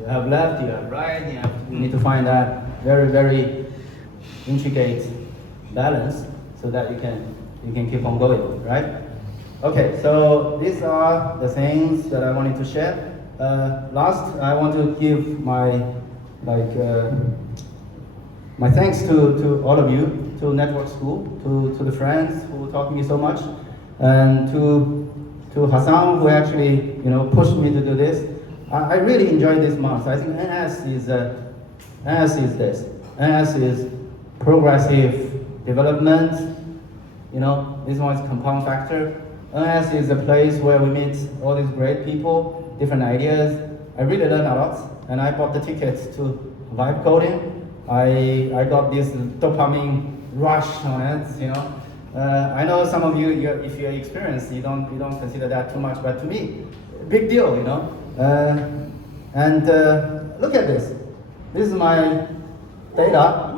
You have left, you have right, you need to find that very, very intricate balance so that you can keep on going, right? Okay, so these are the things that I wanted to share. Last, I want to give my thanks to all of you, to Network School, to the friends who taught me so much, and to Hassan who actually pushed me to do this. I really enjoyed this month. I think NS is this. NS is progressive development. This one is compound factor. NS is a place where we meet all these great people, different ideas. I really learned a lot, and I bought the ticket to vibe coding. I got this dopamine rush on it. I know some of you, if you're experienced, you don't consider that too much, but to me, big deal. And look at this. This is my data.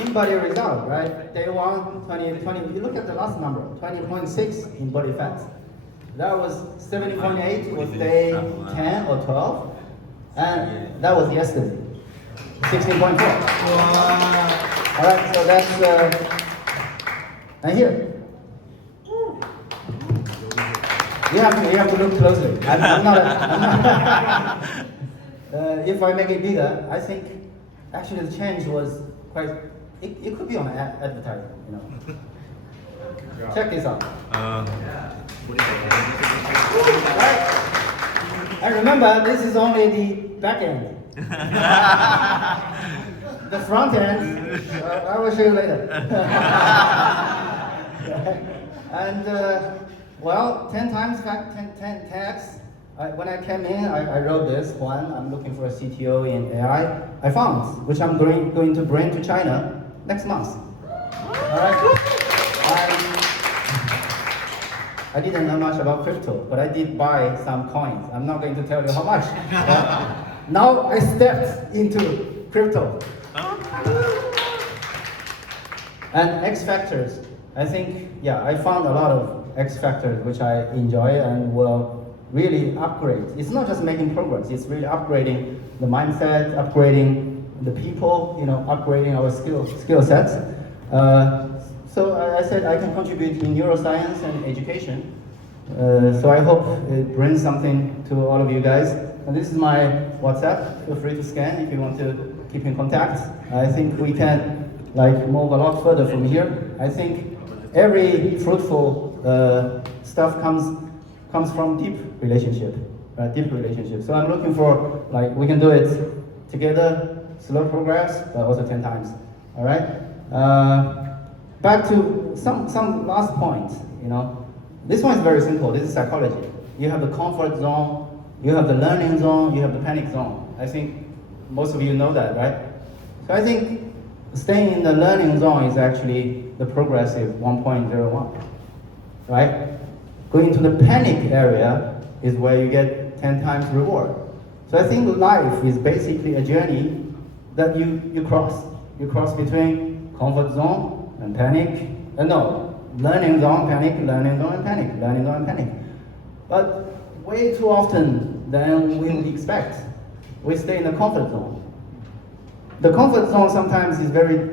In-body result, right? Day 1, 20. You look at the last number, 20.6 in-body fat. That was 70.8 was day 10 or 12, and that was yesterday, 16.4. All right, so that's and here. You have to look closely. I'm not if I make it bigger, I think actually the change was quite. It could be on advertising, Check this out. Right? And remember, this is only the back end. The front end, I will show you later. And well, 10 times 10x. When I came in, I wrote this Huan. I'm looking for a CTO in AI. I found, which I'm going to bring to China next month. All right. I didn't know much about crypto, but I did buy some coins. I'm not going to tell you how much. Now I stepped into crypto. And X factors. I think, yeah, I found a lot of X factors which I enjoy and will really upgrade. It's not just making progress, it's really upgrading the mindset, upgrading the people, upgrading our skill sets. So I said I can contribute in neuroscience and education. So I hope it brings something to all of you guys. And this is my WhatsApp. Feel free to scan if you want to keep in contact. I think we can move a lot further from here. I think every fruitful stuff comes from deep relationship. So I'm looking for we can do it together, slow progress, but also 10 times. All right. Back to some last points. This one is very simple. This is psychology. You have the comfort zone, you have the learning zone, you have the panic zone. I think most of you know that, right? So I think staying in the learning zone is actually the progressive 1.01, right? Going to the panic area is where you get 10 times reward. So I think life is basically a journey that you cross. You cross between comfort zone and panic. Learning zone, panic, learning zone and panic, learning zone and panic. But way too often than we would expect, we stay in the comfort zone. The comfort zone sometimes is very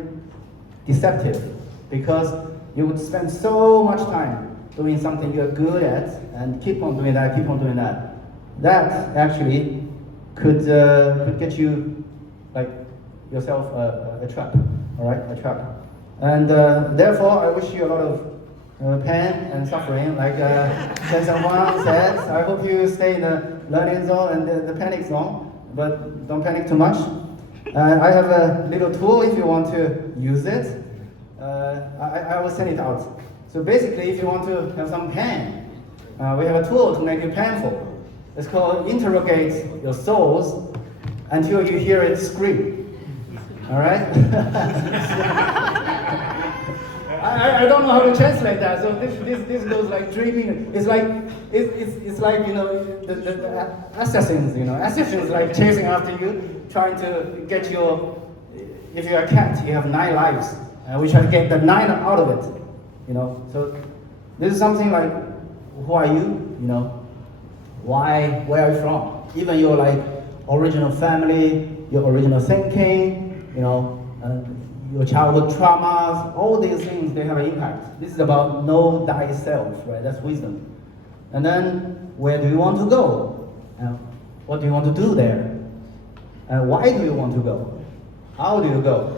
deceptive because you would spend so much time doing something you're good at and keep on doing that. That actually could get you yourself a trap, all right, a trap. And therefore, I wish you a lot of pain and suffering, like Huan said. I hope you stay in the learning zone and the panic zone, but don't panic too much. I have a little tool if you want to use it. I will send it out. So basically, if you want to have some pain, we have a tool to make it painful. It's called interrogate your souls until you hear it scream. All right? I don't know how to translate that. So this goes like dreaming. It's like the assassins. Assassins like chasing after you, trying to get your. If you're a cat, you have 9 lives. We try to get the 9 out of it. So this is something like, who are you? Why? Where are you from? Even your original family, your original thinking. Your childhood traumas, all these things, they have an impact. This is about know thyself, right? That's wisdom. And then, where do you want to go? What do you want to do there? And why do you want to go? How do you go?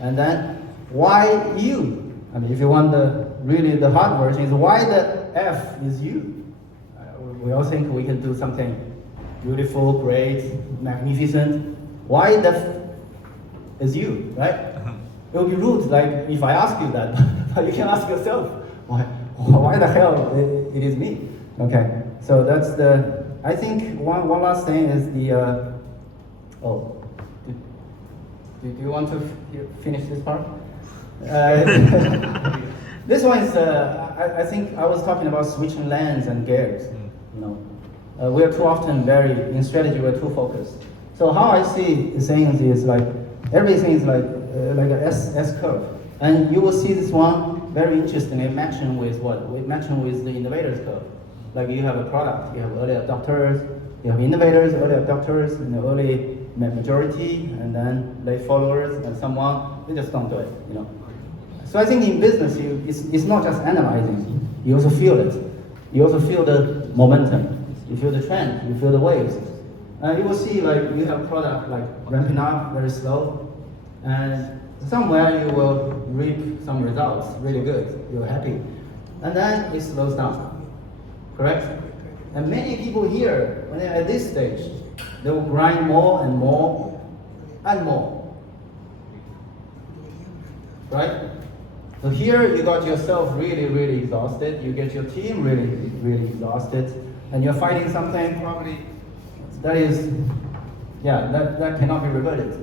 And then, why you? If you want the hard version, is why the F is you. We all think we can do something beautiful, great, magnificent. Why the F is you, right? It would be rude, if I ask you that, but you can ask yourself, why the hell it is me? Okay, so that's I think one last thing is do you want to finish this part? This one is, I think I was talking about switching lanes and gears. We are too often in strategy, we're too focused. So how I see things is everything is like an S curve. And you will see this one very interesting in matching with what? Matching with the innovators curve. You have a product, you have early adopters, you have innovators, early adopters, early majority, and then late followers, and someone, they just don't do it, So I think in business, it's not just analyzing, you also feel it. You also feel the momentum, you feel the trend, you feel the waves. And you will see you have a product ramping up very slow, and somewhere you will reap some results, really good, you're happy. And then it slows down, correct? And many people here, when they're at this stage, They will grind more and more and more. Right? So here you got yourself really, really exhausted. You get your team really, really exhausted. And you're fighting something probably that is, that cannot be reverted.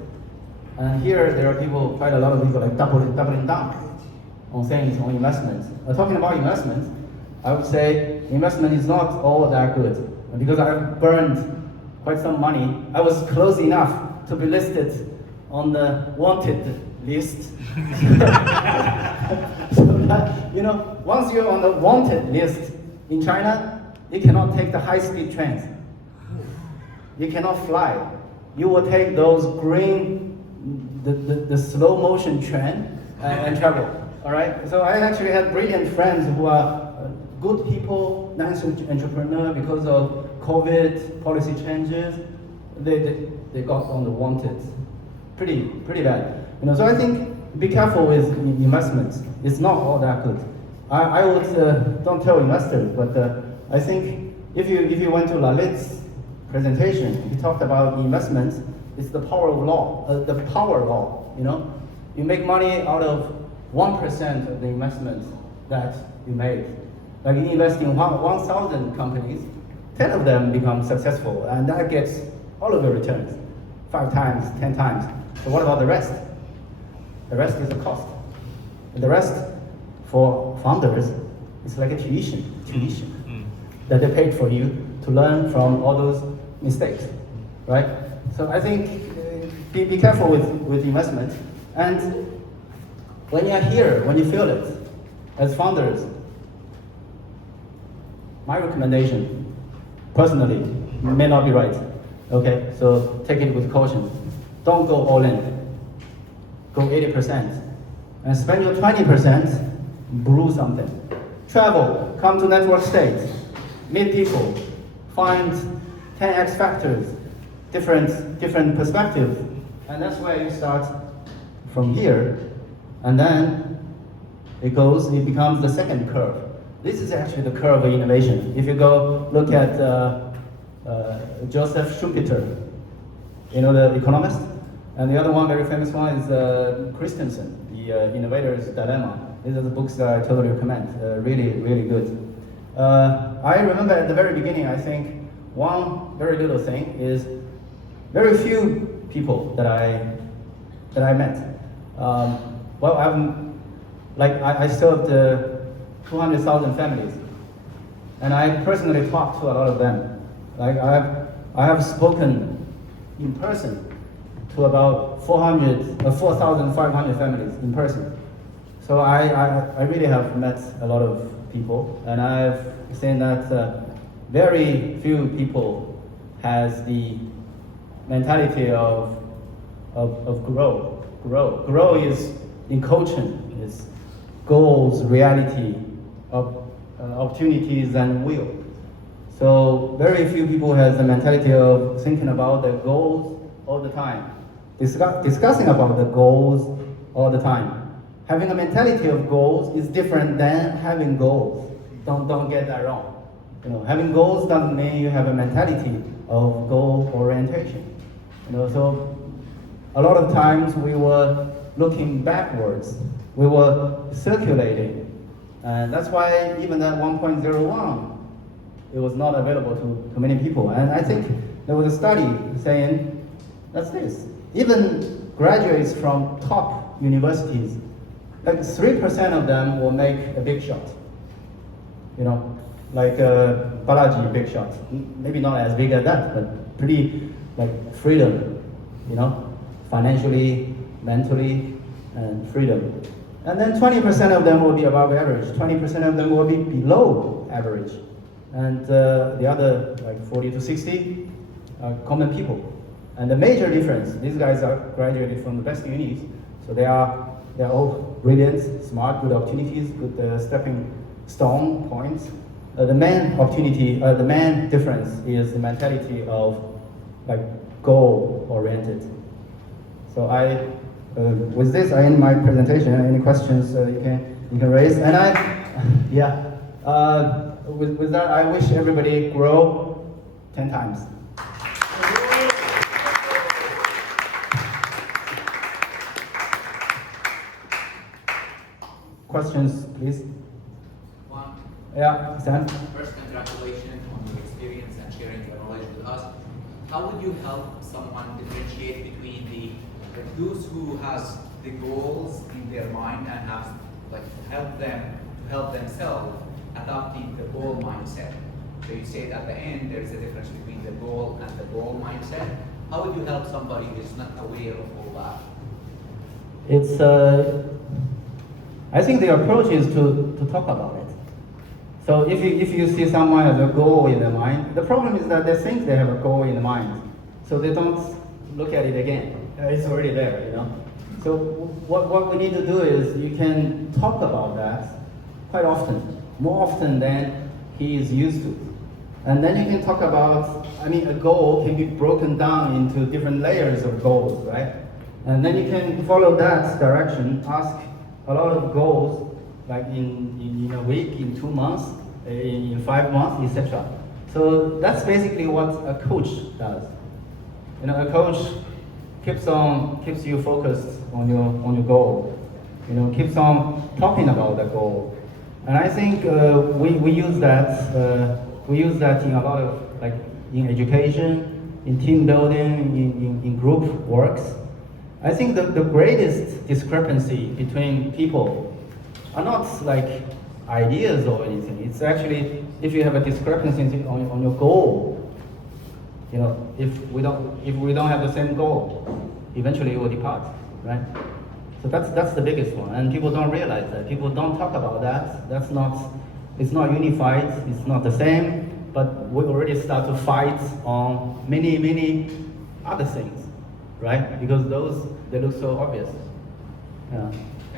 And here there are people, quite a lot of people like doubling down on things, on investments. Talking about investments, I would say investment is not all that good. Because I've burned quite some money. I was close enough to be listed on the wanted list. So that, once you're on the wanted list in China, you cannot take the high-speed trains. You cannot fly. You will take those green, the slow motion train and travel. All right. So I actually had brilliant friends who are good people, nice entrepreneur. Because of COVID policy changes, they got on the wanted. Pretty bad. So I think be careful with investments. It's not all that good. I would don't tell investors, but I think if you went to Lalit's presentation, he talked about investments. It's the power of law, the power law. You make money out of 1% of the investments that you made. Like you invest in 1,000 companies, 10 of them become successful, and that gets all of the returns, 5 times, 10 times. So what about the rest? The rest is the cost. And the rest, for founders, is like a tuition that they paid for you to learn from all those mistakes, right? So I think be careful with investment. And when you're here, when you feel it, as founders, my recommendation, personally, may not be right. Okay, so take it with caution. Don't go all in. Go 80%. And spend your 20%, brew something. Travel, come to network state, meet people, find 10 X factors, different perspectives. And that's where you start from here. And then it becomes the second curve. This is actually the curve of innovation. If you go look at Joseph Schumpeter, the economist, and the other one, very famous one, is Christensen, the Innovator's Dilemma. These are the books that I totally recommend. Really, really good. I remember at the very beginning, I think one very little thing is very few people that I met. I served 200,000 families, and I personally talked to a lot of them. Like I have spoken in person to about 4,500 families in person. So I really have met a lot of people, and I've seen that very few people has the mentality of grow. Grow is in coaching, is goals, reality, opportunities, and will. So very few people has the mentality of thinking about the goals all the time, discussing about the goals all the time. Having a mentality of goals is different than having goals. Don't get that wrong. Having goals doesn't mean you have a mentality of goal orientation. So a lot of times we were looking backwards. We were circulating. And that's why even that 1.01, it was not available to many people. And I think there was a study saying, that's this. Even graduates from top universities, like 3% of them will make a big shot. Like Balaji, big shot. Maybe not as big as that, but pretty like freedom, financially, mentally, and freedom. And then 20% of them will be above average, 20% of them will be below average. And the other, like 40 to 60, are common people. And the major difference, these guys are graduated from the best unis, so they're all brilliant, smart, good opportunities, good stepping stone points. The main difference is the mentality of like goal-oriented. So with this, I end my presentation. Any questions you can raise? And with that, I wish everybody grow 10 times. questions, please. Juan, Yeah, Sam? first, congratulations on your experience and sharing your knowledge with us. How would you help someone differentiate between those who has the goals in their mind and have help themselves adopting the goal mindset? So you said at the end there's a difference between the goal and the goal mindset. How would you help somebody who's not aware of all that? It's, I think the approach is to talk about it. So if you see someone has a goal in their mind, the problem is that they think they have a goal in the mind, so they don't look at it again. It's already there, you know. So what we need to do is you can talk about that quite often, more often than he is used to. And then you can talk about, I mean, a goal can be broken down into different layers of goals, right? And then you can follow that direction, ask a lot of goals, like in a week, in 2 months, in 5 months, etc. So that's basically what a coach does. You know, a coach keeps you focused on your goal. You know, keeps on talking about the goal. And I think we use that. We use that in a lot of, like, in education, in team building, in group works. I think the greatest discrepancy between people are not like ideas or anything. It's actually if you have a discrepancy on your goal. You know, if we don't have the same goal, eventually it will depart, right? So that's the biggest one, and people don't realize that. People don't talk about that. It's not unified. It's not the same. But we already start to fight on many other things, right? Because they look so obvious. Yeah.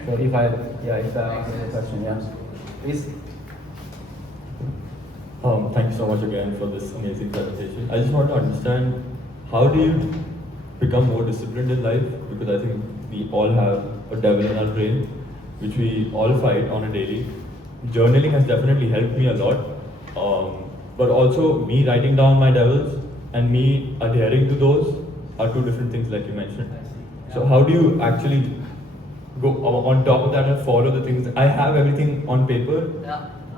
So if that answers the question, yeah. Please. Thank you so much again for this amazing presentation. I just want to understand, how do you become more disciplined in life? Because I think we all have a devil in our brain, which we all fight on a daily. Journaling has definitely helped me a lot, but also me writing down my devils and me adhering to those are two different things, like you mentioned. So how do you actually go on top of that and follow the things? I have everything on paper,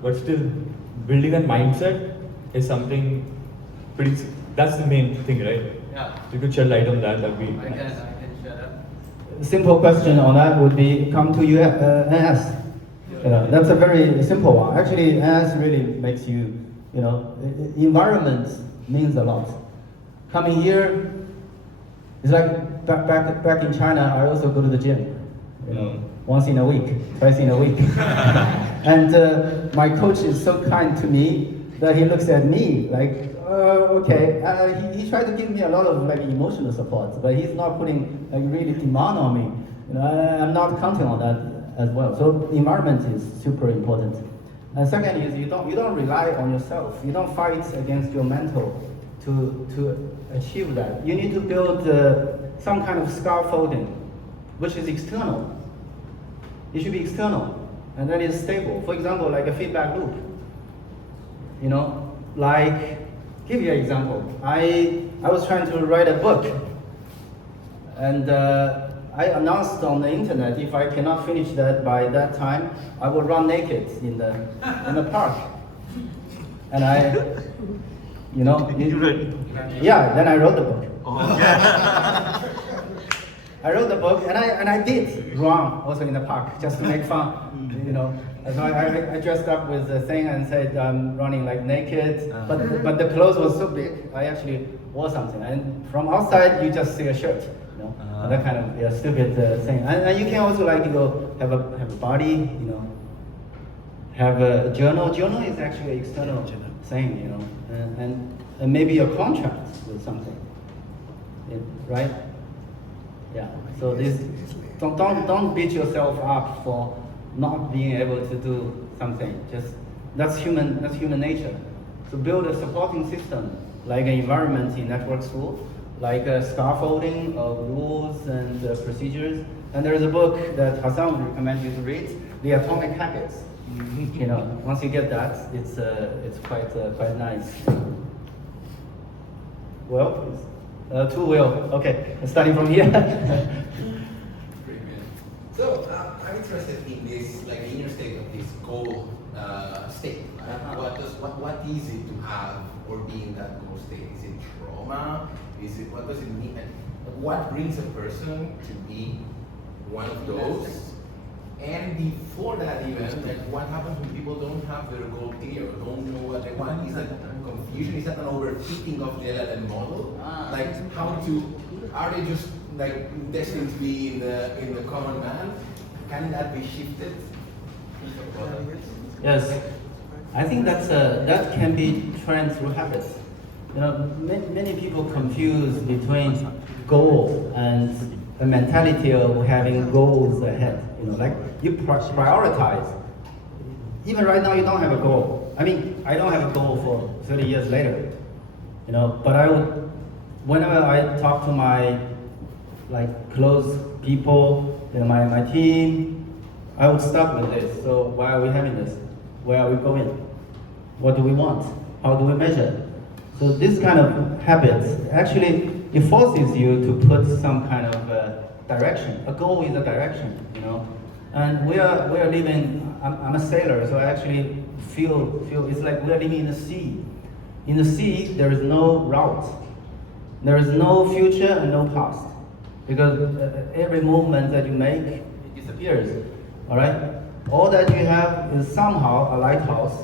but still building that mindset is something pretty, that's the main thing, right? Yeah. If you could shed light on that, that'd be I nice. can shut up. Simple question on that would be, come to NS. You know, that's a very simple one. Actually, NS really makes you, you know, environment means a lot. Coming here, it's like back in China, I also go to the gym, you know, once in a week, twice in a week. And my coach is so kind to me that he looks at me like, okay. He tried to give me a lot of like emotional support, but he's not putting like really demand on me. You know, I'm not counting on that as well. So environment is super important. And second is you don't rely on yourself. You don't fight against your mental to achieve that. You need to build some kind of scaffolding, which is external. It should be external, and then it's stable. For example, like a feedback loop. You know, like, give you an example. I was trying to write a book, and I announced on the internet if I cannot finish that by that time, I will run naked in the park. And you know, yeah. Then I wrote the book. I wrote the book, and I did run also in the park just to make fun, you know. So I dressed up with the thing and said I'm running like naked, but the clothes was so big, I actually wore something. And from outside, you just see a shirt, you know, and that kind of stupid thing. And you can also like have a body, you know, have a journal. Journal is actually an external thing, you know, and maybe a contract with something, right? Yeah. So this, don't beat yourself up for not being able to do something. Just that's human nature. So build a supporting system, like an environment in network school, like a scaffolding of rules and procedures. And there is a book that Hassan would recommend you to read, The Atomic Habits. You know, once you get that, it's quite nice. Well, two will. Okay, starting from here. So, I would interested in this, like the inner state of this goal state. Right? What is it to have or be in that goal state? Is it trauma? Is it, what does it mean? What brings a person to be one of those? And before that even, like what happens when people don't have their goal clear or don't know what they want? Is that confusion? Is that an overfitting of the LLM model? Like are they just like destined to be in the common man? Can that be shifted? Yes, I think that can be trained through habits. You know, many people confuse between goal and the mentality of having goals ahead. You know, like you prioritize. Even right now, you don't have a goal. I mean, I don't have a goal for 30 years later. You know, but I would, whenever I talk to my like close people, you know, my team, I would start with this. So why are we having this? Where are we going? What do we want? How do we measure? So this kind of habits, actually, it forces you to put some kind of direction. A goal is a direction, you know. And we are living, I'm a sailor, so I actually feel it's like we are living in the sea. In the sea, there is no route. There is no future and no past. Because every movement that you make, it disappears, all right? All that you have is somehow a lighthouse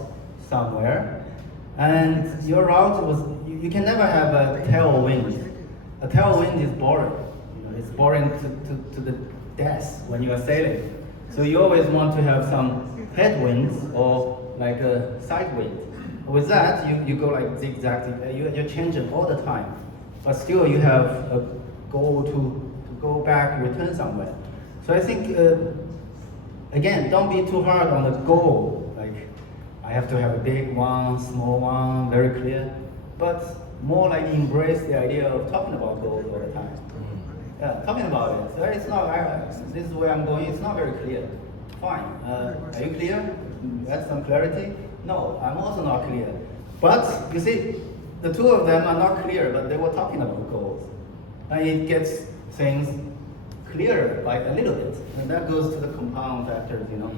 somewhere, and your route was, you can never have a tailwind. A tailwind is boring. You know, it's boring to the death when you are sailing. So you always want to have some headwinds or like a side wind. With that, you go like zigzag, you're changing all the time. But still you have a goal to go back, return somewhere. So I think, again, don't be too hard on the goal. Like, I have to have a big one, small one, very clear. But more like embrace the idea of talking about goals all the time. Yeah, talking about it. So it's not, this is where I'm going, it's not very clear. Fine, are you clear? Add some clarity? No, I'm also not clear. But, you see, the two of them are not clear, but they were talking about goals. And it gets things clearer, like a little bit. And that goes to the compound factors, you know.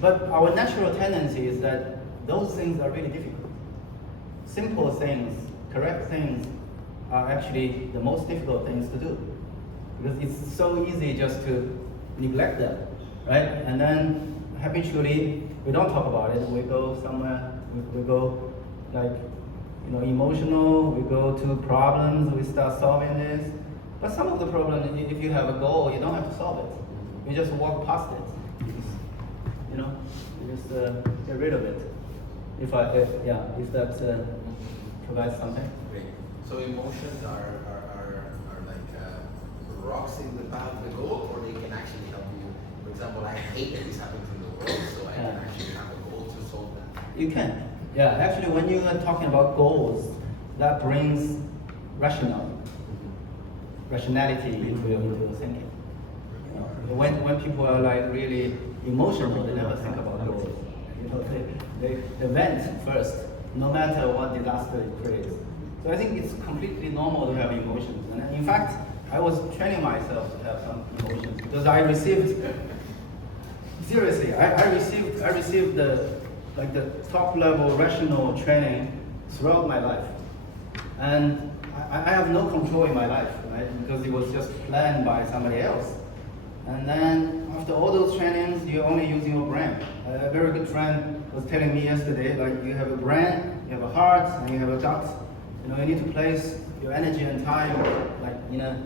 But our natural tendency is that those things are really difficult. Simple things, correct things, are actually the most difficult things to do. Because it's so easy just to neglect them, right? And then habitually, we don't talk about it. We go somewhere, we go like, you know, emotional, we go to problems, we start solving this. But some of the problems, if you have a goal, you don't have to solve it. You just walk past it. You know, you just get rid of it. If that provides something. Great. So emotions are like rocks in the path of the goal, or they can actually help you. For example, I hate that this happens in the world, so I can actually have a goal to solve that. You can. Yeah, actually, when you are talking about goals, that brings rationality into your thinking. You know, when people are like really emotional, they never think about goals. You know, they vent first, no matter what disaster it creates. So I think it's completely normal to have emotions. And in fact, I was training myself to have some emotions because I received, seriously, I received the top level rational training throughout my life. And I have no control in my life, right? Because it was just planned by somebody else. And then after all those trainings, you're only using your brain. A very good friend was telling me yesterday, like you have a brain, you have a heart, and you have a gut. You know, you need to place your energy and time like in a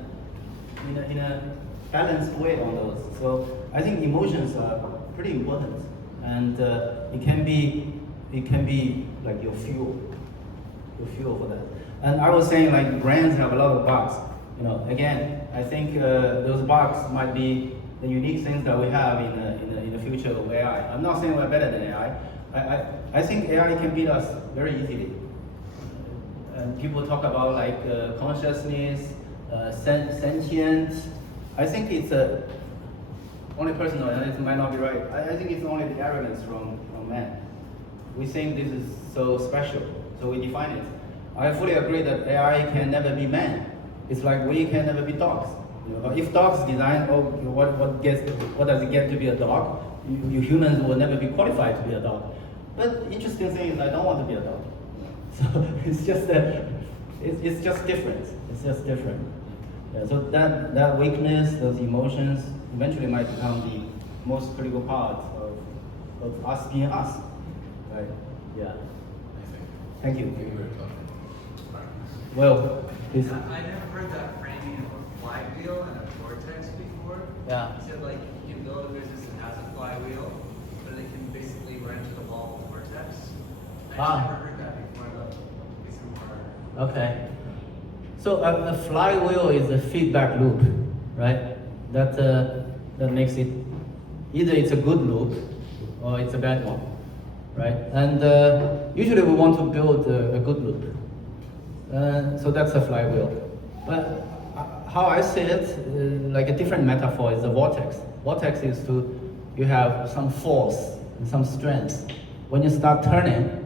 balanced way on those. So I think emotions are pretty important, and it can be like your fuel for that. And I was saying like brains have a lot of bugs. You know, again, I think those bugs might be the unique things that we have in the future of AI. I'm not saying we're better than AI. I think AI can beat us very easily. And people talk about like consciousness, sentient. I think it's only personal, and it might not be right. I think it's only the arrogance from man. We think this is so special, so we define it. I fully agree that AI can never be man. It's like we can never be dogs. You know, but if dogs design, oh, what does it get to be a dog? You humans will never be qualified to be a dog. But interesting thing is, I don't want to be a dog. So it's just it's just different. It's just different. Yeah, so that weakness, those emotions, eventually might become the most critical part of us being us. Right? Yeah. Thank you. Well, please. I never heard that framing of a flywheel and a vortex before. Yeah. You said like you can build a business that has a flywheel, but it can basically run into the wall of the vortex. I just never heard that before though. Be some more. Okay. So a flywheel is a feedback loop, right? That makes it either it's a good loop or it's a bad one, right? And usually we want to build a good loop. So that's a flywheel. But how I see it, like a different metaphor is the vortex. Vortex is you have some force and some strength. When you start turning,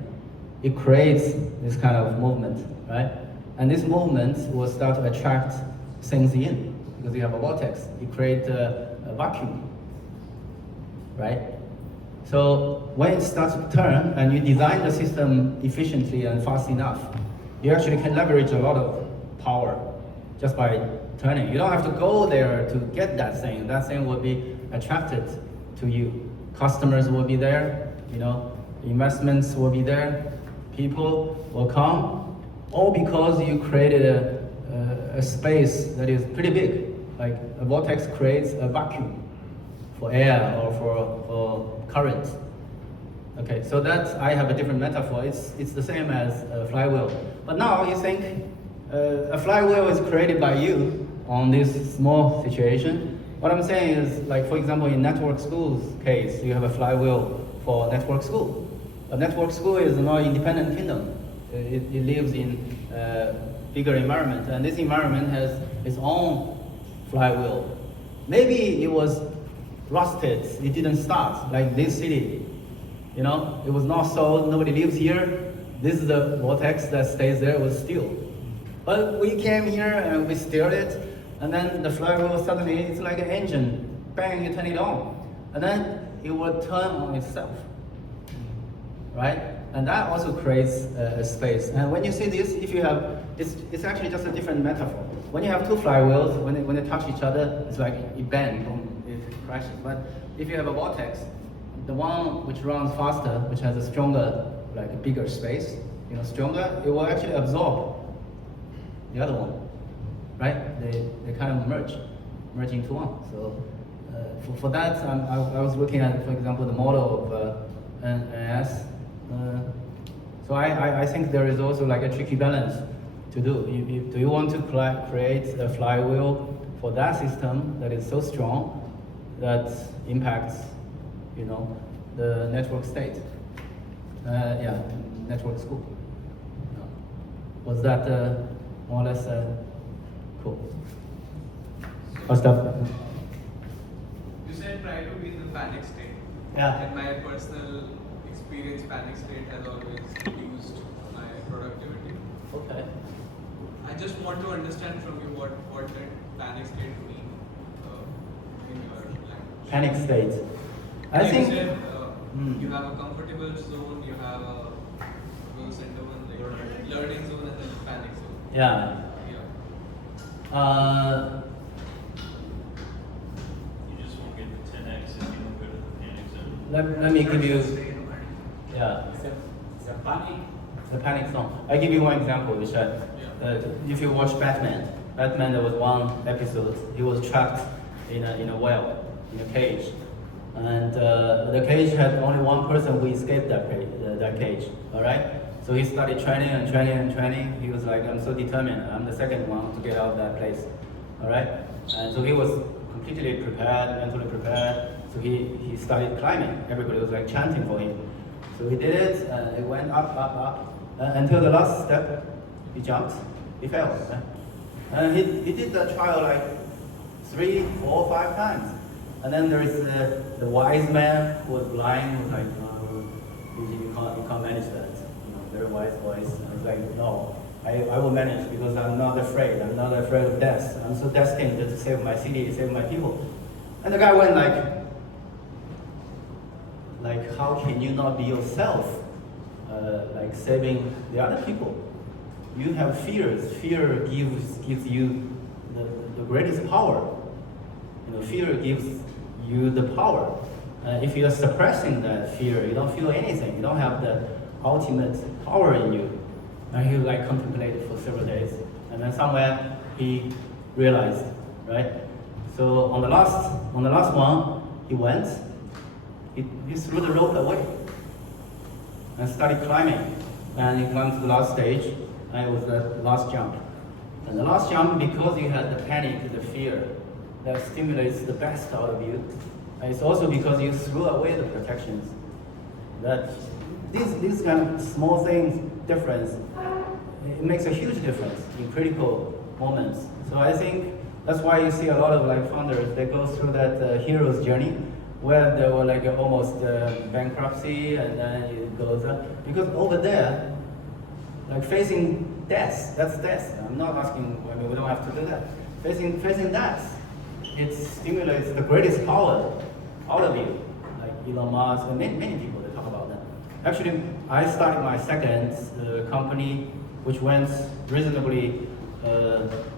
it creates this kind of movement, right? And this movement will start to attract things in because you have a vortex. You create a vacuum, right? So when it starts to turn and you design the system efficiently and fast enough, you actually can leverage a lot of power just by turning. You don't have to go there to get that thing. That thing will be attracted to you. Customers will be there, you know, investments will be there, people will come, all because you created a space that is pretty big. Like a vortex creates a vacuum for air or for current. Okay, so I have a different metaphor. It's the same as a flywheel. But now you think a flywheel is created by you on this small situation. What I'm saying is, like for example, in network schools case, you have a flywheel for network school. A network school is not independent kingdom. It lives in a bigger environment, and this environment has its own flywheel. Maybe it was rusted, it didn't start, like this city. You know, it was not sold, nobody lives here. This is the vortex that stays there with steel. But we came here and we steered it, and then the flywheel suddenly, it's like an engine. Bang, you turn it on. And then it will turn on itself. Right? And that also creates a space. And when you see this, if you have, it's actually just a different metaphor. When you have two flywheels, when they touch each other, it's like it bends, boom, it crashes. But if you have a vortex, the one which runs faster, which has a stronger, like a bigger space, you know, stronger, it will actually absorb the other one, right? They kind of merge into one. So for that, I was looking at, for example, the model of NS. So I think there is also like a tricky balance to do. Do you want to create a flywheel for that system that is so strong that impacts, you know, the network state? Yeah, network school. Was that more or less cool? Stuff. You said try to be in the panic state. Yeah. In my personal experience, panic state has always reduced my productivity. Okay. I just want to understand from you what did panic state mean in your language. Panic state. I Like think. you said, you have a comfortable zone, you have a center one, like learning zone, and then panic zone. Yeah. You just won't get the 10x if you don't go to the panic zone. Let me give you. Yeah. It's a panic. The panic zone. I give you one example, which if you watch Batman, there was one episode. He was trapped in a well, in a cage, and the cage had only one person who escaped that cage. All right. So he started training and training and training. He was like, I'm so determined. I'm the second one to get out of that place. All right. And so he was completely prepared, mentally prepared. So he started climbing. Everybody was like chanting for him. So he did it, and it went up, until the last step. He jumped, he fell. And he did the trial like 3, 4, 5 times. And then there is the wise man who was blind, who was like, you can't manage that. You know, very wise voice. I was like, no, I will manage because I'm not afraid. I'm not afraid of death. I'm so destined to save my city, save my people. And the guy went like how can you not be yourself, like saving the other people? You have fears. Fear gives you the greatest power. You know, fear gives you the power. If you're suppressing that fear, you don't feel anything. You don't have the ultimate power in you. And he like contemplated for several days, and then somewhere he realized, right? So on the last one, he went. He threw the rope away and started climbing, and he climbed to the last stage, and it was the last jump. And the last jump, because you had the panic, the fear, that stimulates the best out of you. And it's also because you threw away the protections. That these kind of small things, difference, it makes a huge difference in critical moments. So I think that's why you see a lot of like founders, they go through that hero's journey, where they were like almost bankruptcy, and then it goes up. Because over there, like facing death, that's death. I'm not asking, I mean, we don't have to do that. Facing death, it stimulates the greatest power out of you. Like Elon Musk and many people, they talk about that. Actually, I started my second company, which went reasonably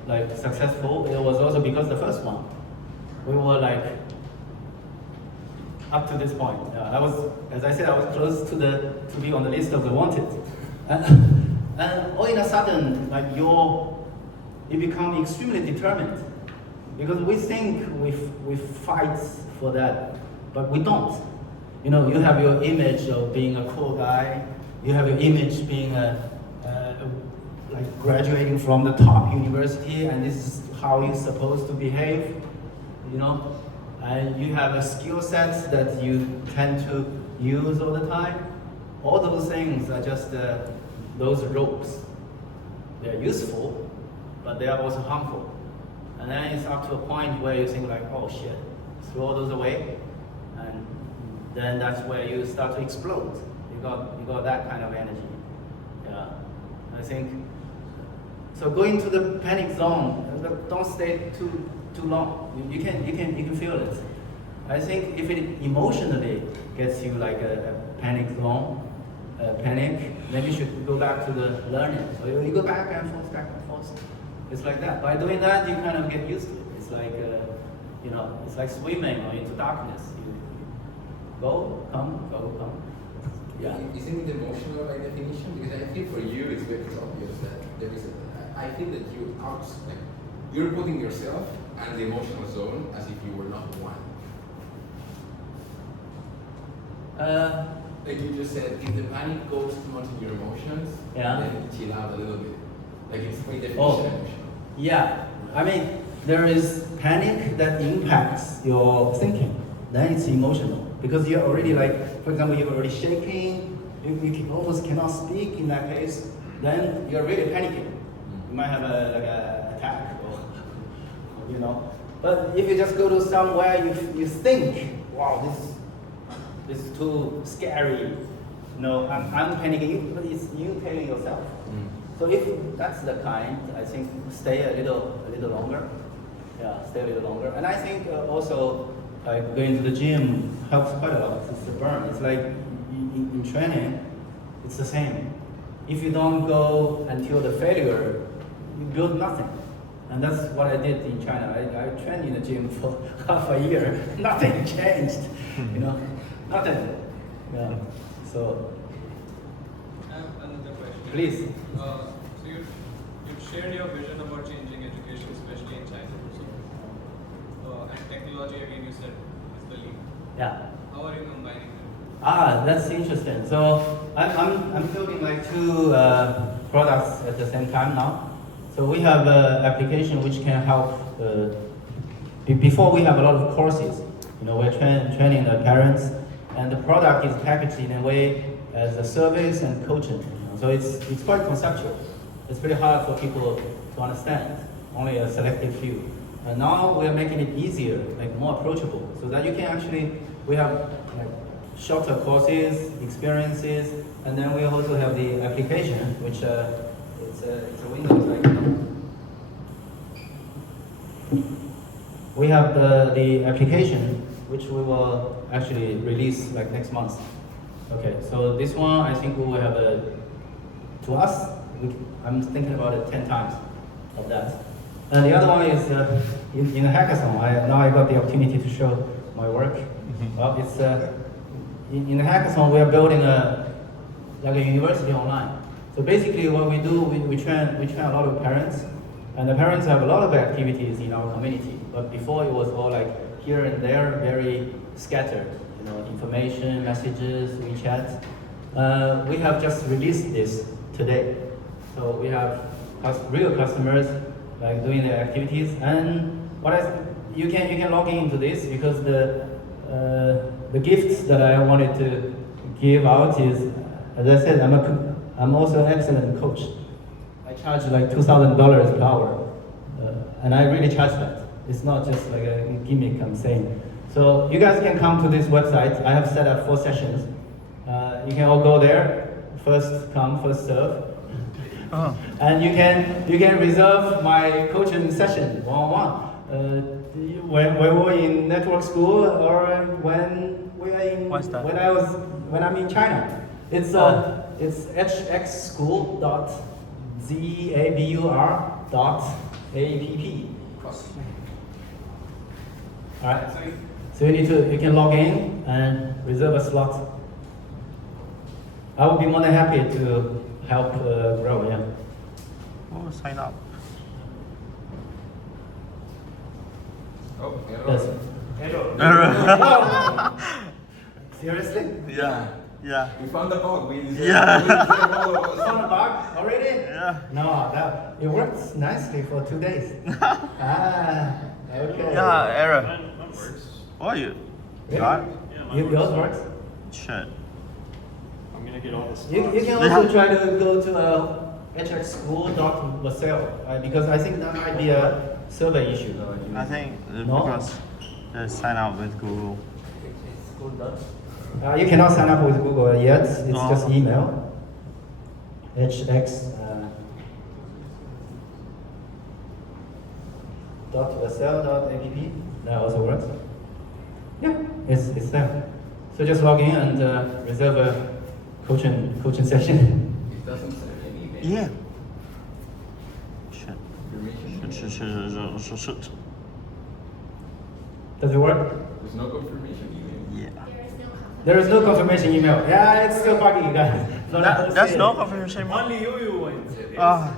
like successful. It was also because the first one, we were like up to this point. I was, as I said, I was close to be on the list of the wanted, and all in a sudden, like you become extremely determined, because we think we fight for that, but we don't. You know, you have your image of being a cool guy. You have your image being like graduating from the top university, and this is how you're supposed to behave. You know, and you have a skill set that you tend to use all the time. All those things are just those ropes. They're useful, but they are also harmful. And then it's up to a point where you think like, oh shit, throw all those away, and then that's where you start to explode. You got that kind of energy. Yeah, I think. So going to the panic zone, don't stay too long. You can feel it. I think if it emotionally gets you like a panic zone, panic, then you should go back to the learning. So you go back and forth. It's like that. By doing that, you kind of get used to it. It's like you know, it's like swimming or into darkness. You go, come. Yeah. Isn't it emotional by definition? Because I think for you it's very obvious that there is I think that you're putting yourself and the emotional zone as if you were not one. Like you just said, if the panic goes too much in your emotions, Yeah. then chill out a little bit. Like it's by definition emotional. Yeah. I mean, there is panic that impacts your thinking. Then it's emotional, because you're already like, for example, you're already shaking. You almost cannot speak in that case. Then you're really panicking. You might have a attack, or you know. But if you just go to somewhere you think, wow, this is too scary. No, I'm panicking, but it's you telling yourself. So if that's the kind, I think stay a little longer. Yeah, stay a little longer. And I think also like going to the gym helps quite a lot. It's the burn. It's like in training, it's the same. If you don't go until the failure, you build nothing. And that's what I did in China. I trained in the gym for half a year. Nothing changed, you know, nothing. Yeah. So, I have another question. please. So you've shared your vision about changing education, especially in China. So, and technology, again, you said is the lead. Yeah. How are you combining them? That's interesting. So I'm building like two products at the same time now. So we have an application which can help. Before we have a lot of courses, you know, we're training the parents, and the product is packaged in a way as a service and coaching. You know? So it's quite conceptual. It's pretty hard for people to understand. Only a selected few. And now we're making it easier, like more approachable, so that you can actually. We have like shorter courses, experiences, and then we also have the application, which It's a Windows, like, we have the application, which we will actually release like next month. Okay, so this one, I think we will have to us, I'm thinking about it 10 times of that. And the other one is in the hackathon. Now I got the opportunity to show my work. Well, it's in the hackathon we are building like a university online. So basically, what we do, we train a lot of parents, and the parents have a lot of activities in our community. But before it was all like here and there, very scattered. You know, information, messages, WeChat. We have just released this today. So we have real customers like doing their activities, and you can log into this because the gifts that I wanted to give out is, as I said, I'm also an excellent coach. I charge like $2,000 per hour, and I really charge that. It's not just like a gimmick I'm saying. So you guys can come to this website. I have set up 4 sessions. You can all go there. First come, first serve. And you can reserve my coaching session one-on-one. When we were in network school, or when I'm in China. It's hxschool.zabur.app. All right. So you can log in and reserve a slot. I would be more than happy to help grow. Yeah. Oh, sign up. Oh, Yes. error. Seriously? Yeah. Yeah. We found the bug. Yeah. Found a bug already? Yeah. No, it works nicely for 2 days. Okay. Yeah, error. Mine works. Oh, you Really? got? Yeah, mine Yours works. works? Shit. I'm gonna get all this. You can also try to go to hxschool.vasel, because I think that might be a server issue. I think No? because they sign up with Google. You cannot sign up with Google yet. It's Oh. just email. hx .vasel.app. That also works. Yeah, it's there. So just log in and reserve a coaching session. It doesn't say any name. Yeah. Shit. Confirmation. Shit. Does it work? There's no confirmation email. Yeah. There is no confirmation email. Yeah, it's still buggy, guys. That's no confirmation. Only you went. Ah.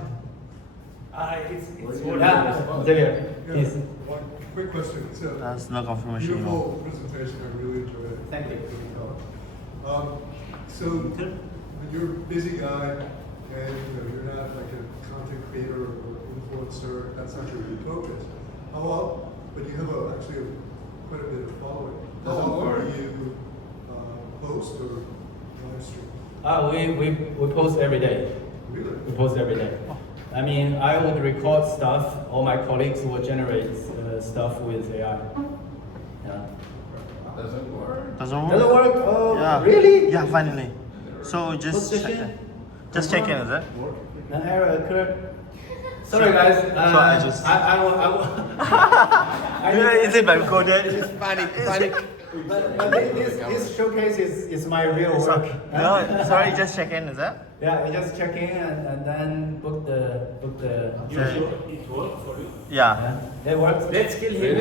It's Yeah, Xavier, please. One quick question. So, That's no confirmation email. beautiful presentation. I really enjoyed it. Thank you. So, when you're a busy guy and you're not like a content creator or influencer, that's not your focus. But you have actually quite a bit of following. How often do you post or live stream? We post every day. Really? We post every day. I mean, I would record stuff. All my colleagues will generate stuff with AI. Yeah. Doesn't work. Doesn't work? Doesn't work? Oh, Yeah. really? Yeah, finally. So just Post check session? it. Just check in, is it? An error occurred. Sorry, guys. I just- I will. Is it by coded? Panic. But this showcase is my real work. No, sorry, just check in, is that? Yeah, you just check in and then book the. Okay. It worked for you? Yeah. It works. Let's kill him.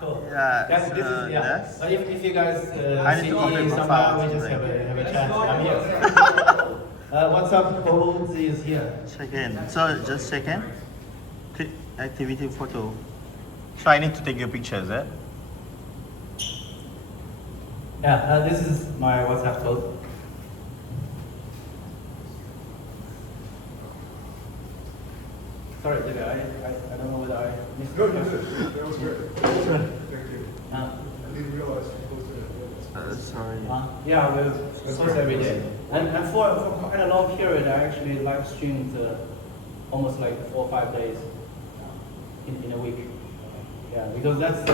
Cool. Yeah, Guys, this is, yeah. yes. If you guys I see need to me open my somehow, file we just to have a chat. I'm here. WhatsApp codes is here. Check in. So just check in. Click activity photo. So I need to take your picture, is it? Yeah, this is my WhatsApp code. Sorry, did I don't know whether I missed No, the you question. did. That was great. Thank you. Uh, I didn't realize you posted it. Sorry. yeah, we post every day. And for quite a long period, I actually live streamed almost like 4 or 5 days in a week. Yeah, because that's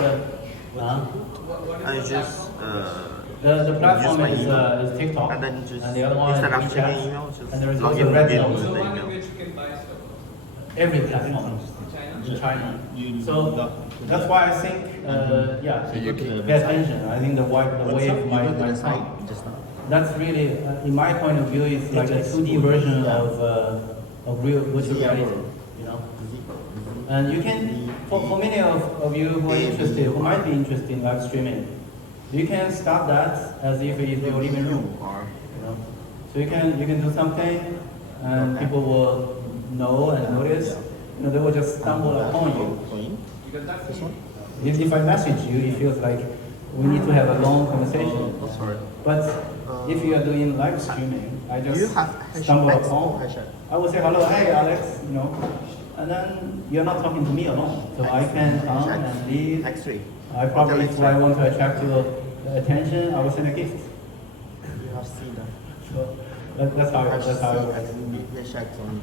What is I the just platform? The platform my is, email. is TikTok, And then just the other one is instead of WeChat, checking email, just and there is log also in Red again Note. with So the one in email. which you can buy stuff. Every platform China? in China. So that's why I think, yeah, pay attention. I think the way my site, that's really, in my point of view, it's like a 2D version of real virtual reality, you know. And you can, for many of you who are interested, who might be interested in live streaming, you can start that as if it's your living room, you know. So you can do something, and people will know and notice. You know, they will just stumble upon you. Because that's This me. one? If I message you, it feels like we need to have a long conversation. Sorry. But if you are doing live streaming, I Do you just have stumble hashtags or upon. hashtag? I will say hello, hey Alex, you know, and then you're not talking to me alone. So I can come and leave. X3. I probably, if I want to attract your attention, I will send a gift. You have seen that. So that's how it works. Hashtag on